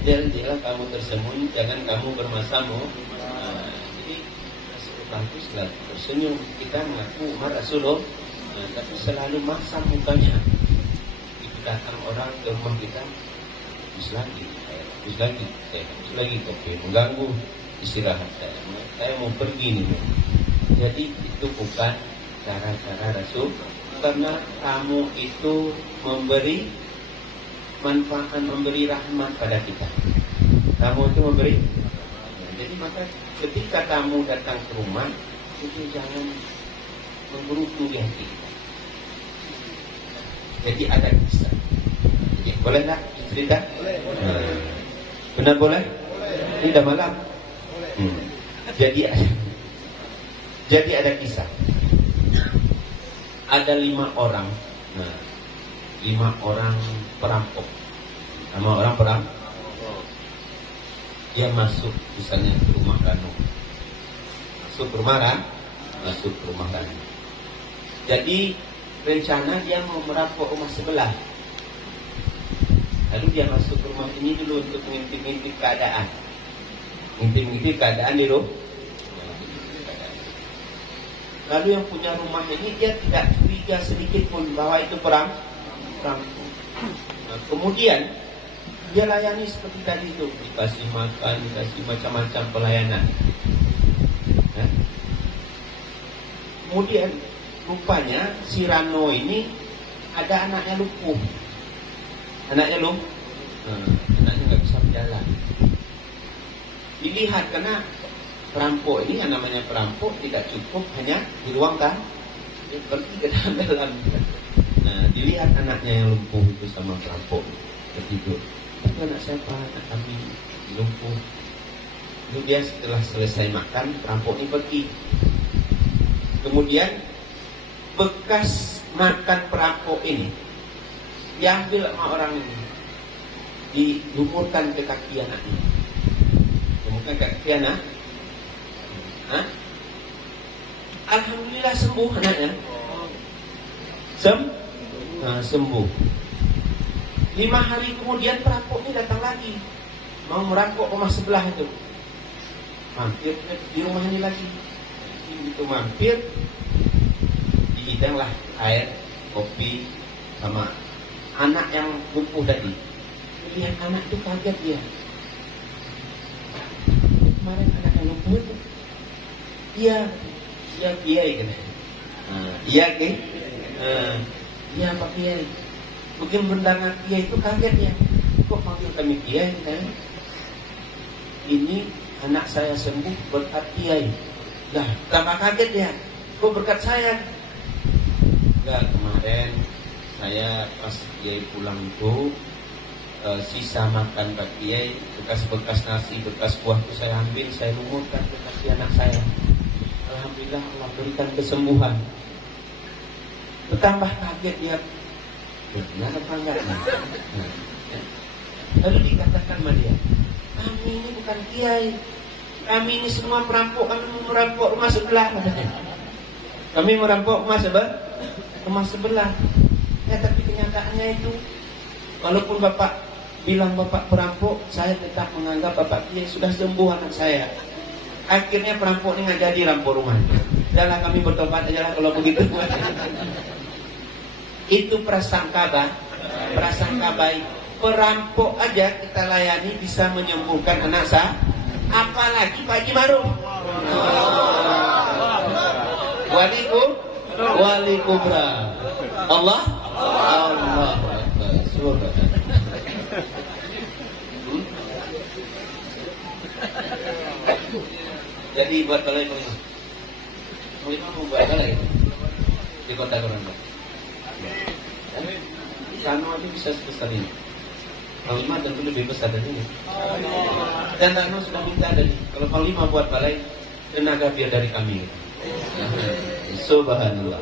Jadi jangan kamu tersembunyi, jangan kamu bermasamu. Jadi baguslah tersenyum, kita mengaku Umar Rasulullah, tapi selalu masam mukanya. Itu datang orang ke rumah kita, habis lagi, kopi mengganggu istirahat saya mau pergi nih. Jadi itu bukan cara-cara Rasul, karena kamu itu memberi manfaat, memberi rahmat pada kita. Kamu itu memberi. Jadi maka ketika kamu datang ke rumah, itu jangan menggerutu di hati kita. Jadi ada kisah. Jadi, boleh tak cerita? Benar boleh? Ini udah malam. Jadi ada kisah. Ada 5 orang. 5 orang perampok. 5 orang perampok. Dia masuk misalnya ke rumah Rano. Masuk ke rumah Rano. Jadi rencana dia mau merampok rumah sebelah. Lalu dia masuk ke rumah ini dulu untuk mengintip-intip keadaan. Ngintip-ngintip keadaan di rumah. Lalu yang punya rumah ini dia tidak curiga sedikit pun bahwa itu perampok. Kemudian dia layani seperti tadi itu, dikasih makan, dikasih macam-macam pelayanan. Kemudian rupanya si Rano ini ada anaknya lumpuh. Anaknya nggak bisa berjalan. Dilihat karena perampok ini, yang namanya perampok tidak cukup hanya di ruang kan, dia pergi ke dalam. Nah, dilihat anaknya yang lumpuh itu sama perampok tertidur. Itu anak siapa? Anak kami lumpuh. Lalu dia setelah selesai makan, perampok ini pergi. Kemudian bekas makan perampok ini diambil sama orang ini, dilumurkan ke kaki anaknya. Lumurkan ke kaki anak. Alhamdulillah sembuh anaknya. Sembuh. 5 hari kemudian perampok ini datang lagi, mau merampok rumah sebelah itu. Mampir di rumah ini lagi. Itu mampir, dihidanglah air, kopi sama anak yang lumpuh tadi. Lihat anak itu kaget dia. Kemarin anak yang lumpuh itu, iya kiai kan? Iya kiai. Iya Pak Kiai. Begitu mendengar kiai itu kaget ya. Kok panggil kami kiai kan? Ini anak saya sembuh berkat kiai. Lah, tambah kaget ya. Kok berkat saya? Enggak, kemarin saya pas kiai pulang itu sisa makan Pak Kiai, bekas nasi, bekas buah itu saya ambil, saya lumurkan ke kaki anak saya. Alhamdulillah Allah berikan kesembuhan. Bertambah kaget dia, benar apa enggak? Lalu dikatakan sama dia, kami ini bukan kiai, kami ini semua perampok, kami mau merampok rumah sebelah. Kami merampok rumah sebelah. Ya, tapi kenyataannya itu, walaupun bapak bilang bapak perampok, saya tetap menganggap bapak kiai sudah sembuh anak saya. Akhirnya perampok ini nggak jadi rampok rumah. Janganlah kami bertobat aja lah kalau begitu. Itu prasangka baik. Perampok aja kita layani bisa menyembuhkan anak saya, apalagi Pak Haji Maruf. Wali kubra. Allah. Jadi buat balai Panglima mau buat balai di kota Gorontalo. Rano aja bisa sebesar ini. Panglima tentu lebih besar dari ini. Dan Rano sudah minta dari, kalau Panglima buat balai, tenaga biar dari kami. Subhanallah.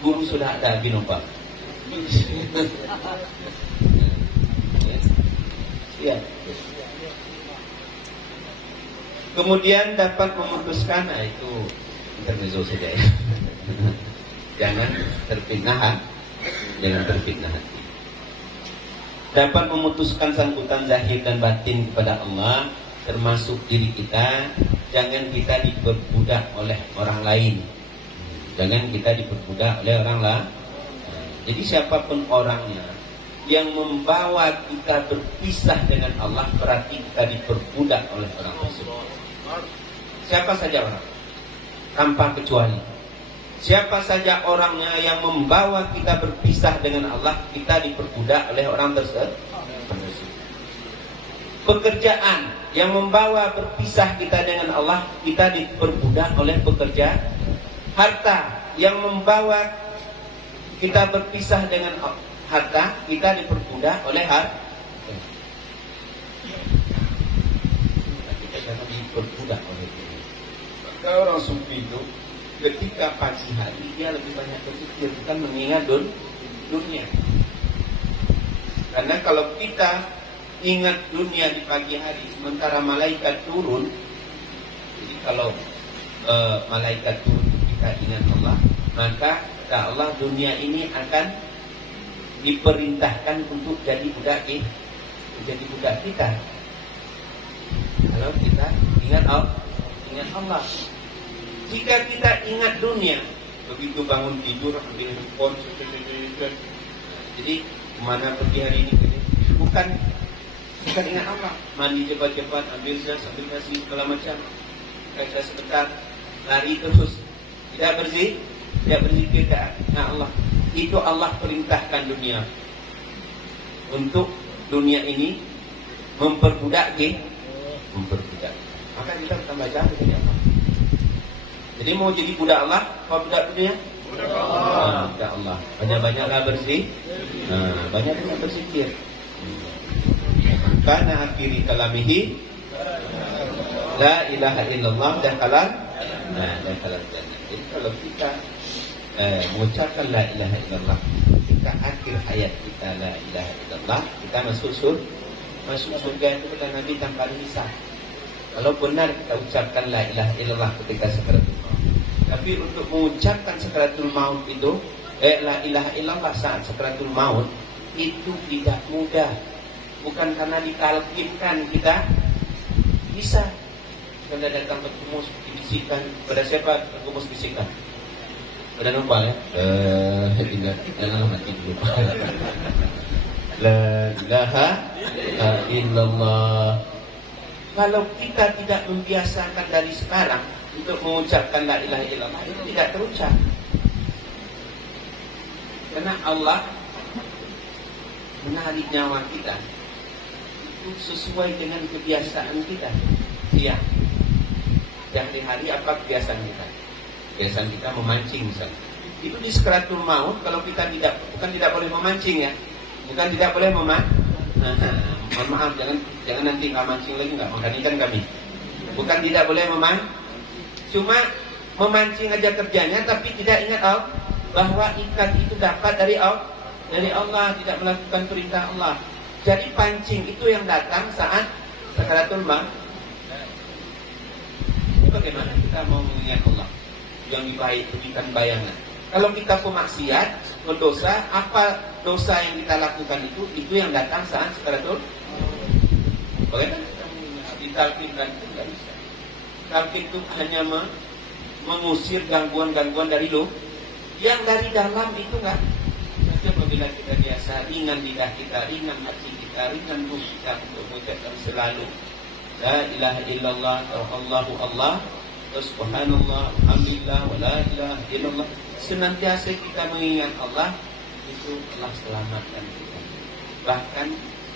Guru sudah ada Binopa. Ya. Kemudian dapat memutuskan, itu intermezzo saja ya. Jangan terfitnah hati. dapat memutuskan sangkutan zahir dan batin kepada Allah, termasuk diri kita. Jangan kita diperbudak oleh orang lain. Jangan kita diperbudak oleh orang lain. Jadi siapapun orangnya yang membawa kita berpisah dengan Allah, berarti kita diperbudak oleh orang tersebut. Siapa saja orang, tanpa kecuali. Siapa saja orangnya yang membawa kita berpisah dengan Allah, kita diperbudak oleh orang tersebut. Pekerjaan yang membawa berpisah kita dengan Allah, kita diperbudak oleh pekerjaan. Harta yang membawa kita berpisah dengan harta, kita diperbudak oleh harta. Kita jangan diperbudak oleh dunia. Maka orang sufi itu ketika pagi hari dia lebih banyak berpikir, bukan mengingat dunia. Karena kalau kita ingat dunia di pagi hari, sementara malaikat turun, jadi kalau malaikat turun kita ingat Allah, maka kata Allah dunia ini akan diperintahkan untuk jadi budak kita. Kalau kita ingat Allah. Jika kita ingat dunia, begitu bangun tidur ambil handphone, jadi kemana pergi hari ini? Bukan ingat Allah. Mandi cepat-cepat, ambil jas, ambil nasi, segala macam. Kaca sebentar, lari terus. Tidak berzikir ke Allah. Itu Allah perintahkan dunia. Untuk dunia ini memperbudak. Maka kita tambah jauh dari Allah. Jadi mau jadi budak Allah, apa budak dunia? Budak Allah. Banyak-banyaklah banyak berzikir. Karena akhiri kalamihi la ilaha illallah dakhalal jannah. Jadi kalau kita mengucapkan la ilaha illallah, ketika akhir hayat kita la ilaha illallah, kita masuk surga itu kata Nabi tanpa hisab. Kalau benar kita ucapkan la ilaha illallah ketika sakaratul maut. Tapi untuk mengucapkan sakaratul maut itu la ilaha illallah saat sakaratul maut itu tidak mudah. Bukan karena ditalkinkan kita bisa. Karena datang berkumus bisikan pada siapa berkumus bisikan? Pada numpal ya. Jangan mati dulu. La ilaha illallah. Kalau kita tidak membiasakan dari sekarang untuk mengucapkan la ilaha illallah, itu tidak terucap. Karena Allah menarik nyawa kita itu sesuai dengan kebiasaan kita. Siang. Hari-hari apa kebiasaan kita? Kebiasaan kita memancing misalnya. Itu di sakaratul maut kalau kita bukan tidak boleh memancing ya. Bukan tidak boleh memancing. Mohon maaf, jangan nanti nggak mancing lagi, nggak makan ikan kami. Bukan tidak boleh memancing, cuma memancing aja kerjanya, tapi tidak ingat bahwa ikan itu dapat dari Allah, tidak melakukan perintah Allah. Jadi pancing itu yang datang saat sakaratul maut. Ini bagaimana kita mau mengingat Allah yang diberikan bayangan? Kalau kita pemaksiat, berdosa, apa dosa yang kita lakukan itu yang datang saat sakaratul maut. Bagaimana kita ditalkinkan itu tidak bisa. Talkin itu hanya mengusir gangguan-gangguan dari yang dari dalam itu enggak. Saja apabila kita biasa ringan lidah kita, ringan hati kita, ringan ruh kita untuk mengucapkan selalu la ilaha illallah, Allahu Allah, subhanallah, alhamdulillah, wa la ilaha illallah. Senantiasa kita mengingat Allah, itu Allah selamatkan kita. Bahkan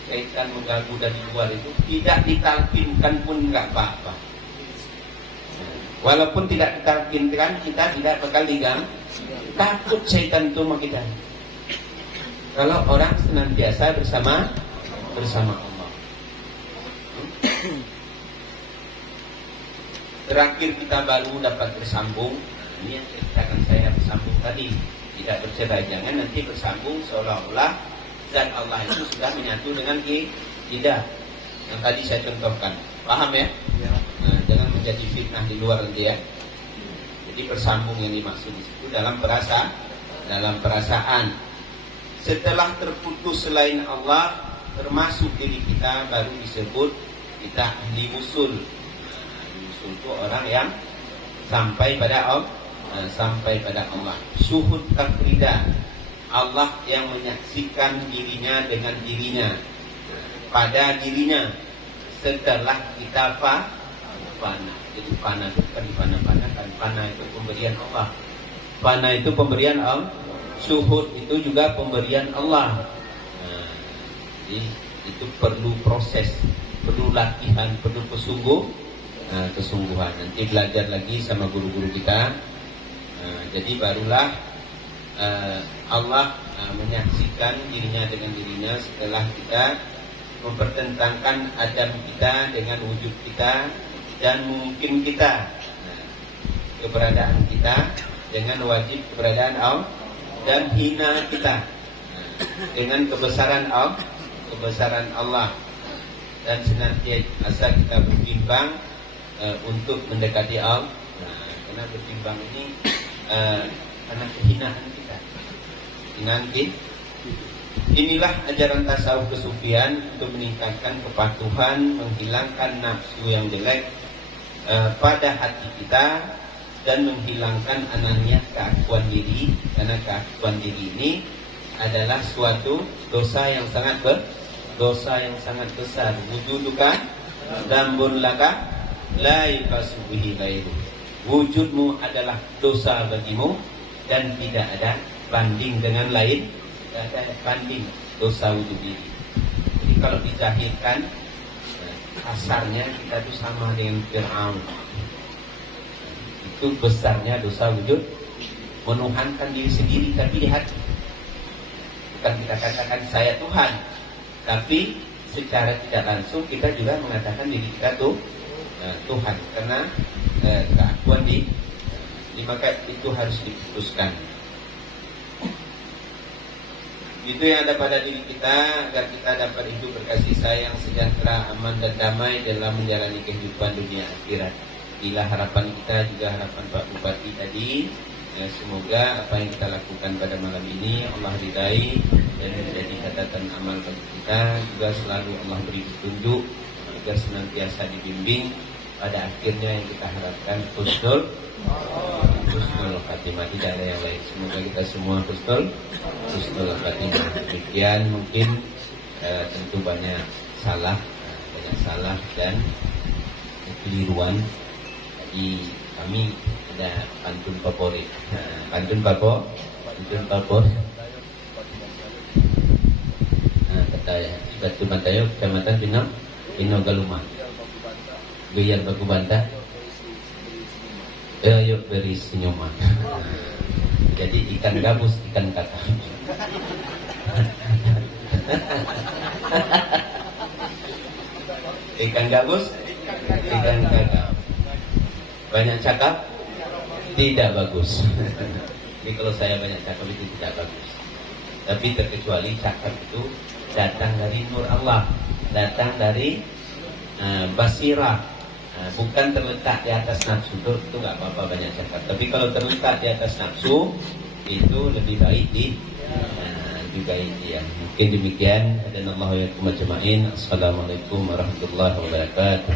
syaitan mengganggu dari luar itu tidak ditalkinkan pun enggak apa-apa. Walaupun tidak ditalkinkan, kita tidak bakal diganggu. Takut syaitan itu sama kita. Kalau orang senantiasa bersama Allah. Terakhir kita baru dapat bersambung. Ini yang ceritakan saya bersambung tadi. Tidak bercerai, jangan nanti bersambung seolah-olah zat Allah itu sudah menyatu dengan kita. Yang tadi saya contohkan. Paham ya? Nah, jangan menjadi fitnah di luar nanti ya. Jadi bersambung yang dimaksud itu dalam perasaan. Setelah terputus selain Allah, termasuk diri kita, baru disebut kita ahli usul. Ahli usul itu orang yang sampai pada Allah. Syuhud tafridah, Allah yang menyaksikan dirinya dengan dirinya, pada dirinya setelah kita fana. Jadi fana itu bukan difana-fana kan, fana itu pemberian Allah. Fana itu pemberian Allah. Syuhud itu juga pemberian Allah. Jadi itu perlu proses, perlu latihan, perlu kesungguhan. Nanti belajar lagi sama guru-guru kita. Jadi barulah Allah menyaksikan dirinya dengan dirinya setelah kita mempertentangkan adam kita dengan wujud kita dan mungkin kita, keberadaan kita dengan wajib keberadaan Allah, dan hina kita dengan kebesaran Allah, dan senantiasa kita berbimbang untuk mendekati Allah. Karena berbimbang ini karena kehinaan kita. Inilah ajaran tasawuf kesufian untuk meningkatkan kepatuhan, menghilangkan nafsu yang jelek pada hati kita, dan menghilangkan ananiah, keakuan diri. Karena keakuan diri ini adalah suatu dosa yang sangat besar. Wujuduka dambun laka la yukasubihi ghairu. Wujudmu adalah dosa bagimu dan tidak ada banding dengan lain. Tidak ada banding dosa wujud diri. Jadi kalau dizahirkan, kasarnya kita itu sama dengan Fir'aun. Itu besarnya dosa wujud, menuhankan diri sendiri tapi di hati. Bukan kita katakan saya Tuhan, tapi secara tidak langsung kita juga mengatakan diri kita tuh Tuhan, karena keakuan di maka itu harus diputuskan. Itu yang ada pada diri kita, agar kita dapat hidup berkasih sayang, sejahtera, aman dan damai dalam menjalani kehidupan dunia akhirat. Inilah harapan kita, juga harapan Pak Bupati tadi. Semoga apa yang kita lakukan pada malam ini Allah ridai dan menjadi catatan amal bagi kita. Juga selalu Allah beri petunjuk agar senantiasa dibimbing. Pada akhirnya yang kita harapkan husnul khatimah, tidak ada yang lain. Semoga kita semua husnul khatimah. Demikian mungkin tentu banyak salah dan kekeliruan. Jadi kami ada pantun favorit. Pantun favorit. Kata Batu Matayo, Kecamatan Pino Galuma. Biar baku bantah. Yuk beri senyuman. Jadi ikan gabus, ikan kakap. Ikan gabus, ikan kakap. Banyak cakap, tidak bagus. Jadi kalau saya banyak cakap itu tidak bagus. Tapi terkecuali cakap itu datang dari nur Allah, datang dari basirah. Bukan terletak di atas nafsu, itu nggak apa-apa banyak cakap. Tapi kalau terletak di atas nafsu, itu lebih baik ya. Mungkin demikian. Dan Allah ya kumajma'in. Assalamualaikum warahmatullahi wabarakatuh.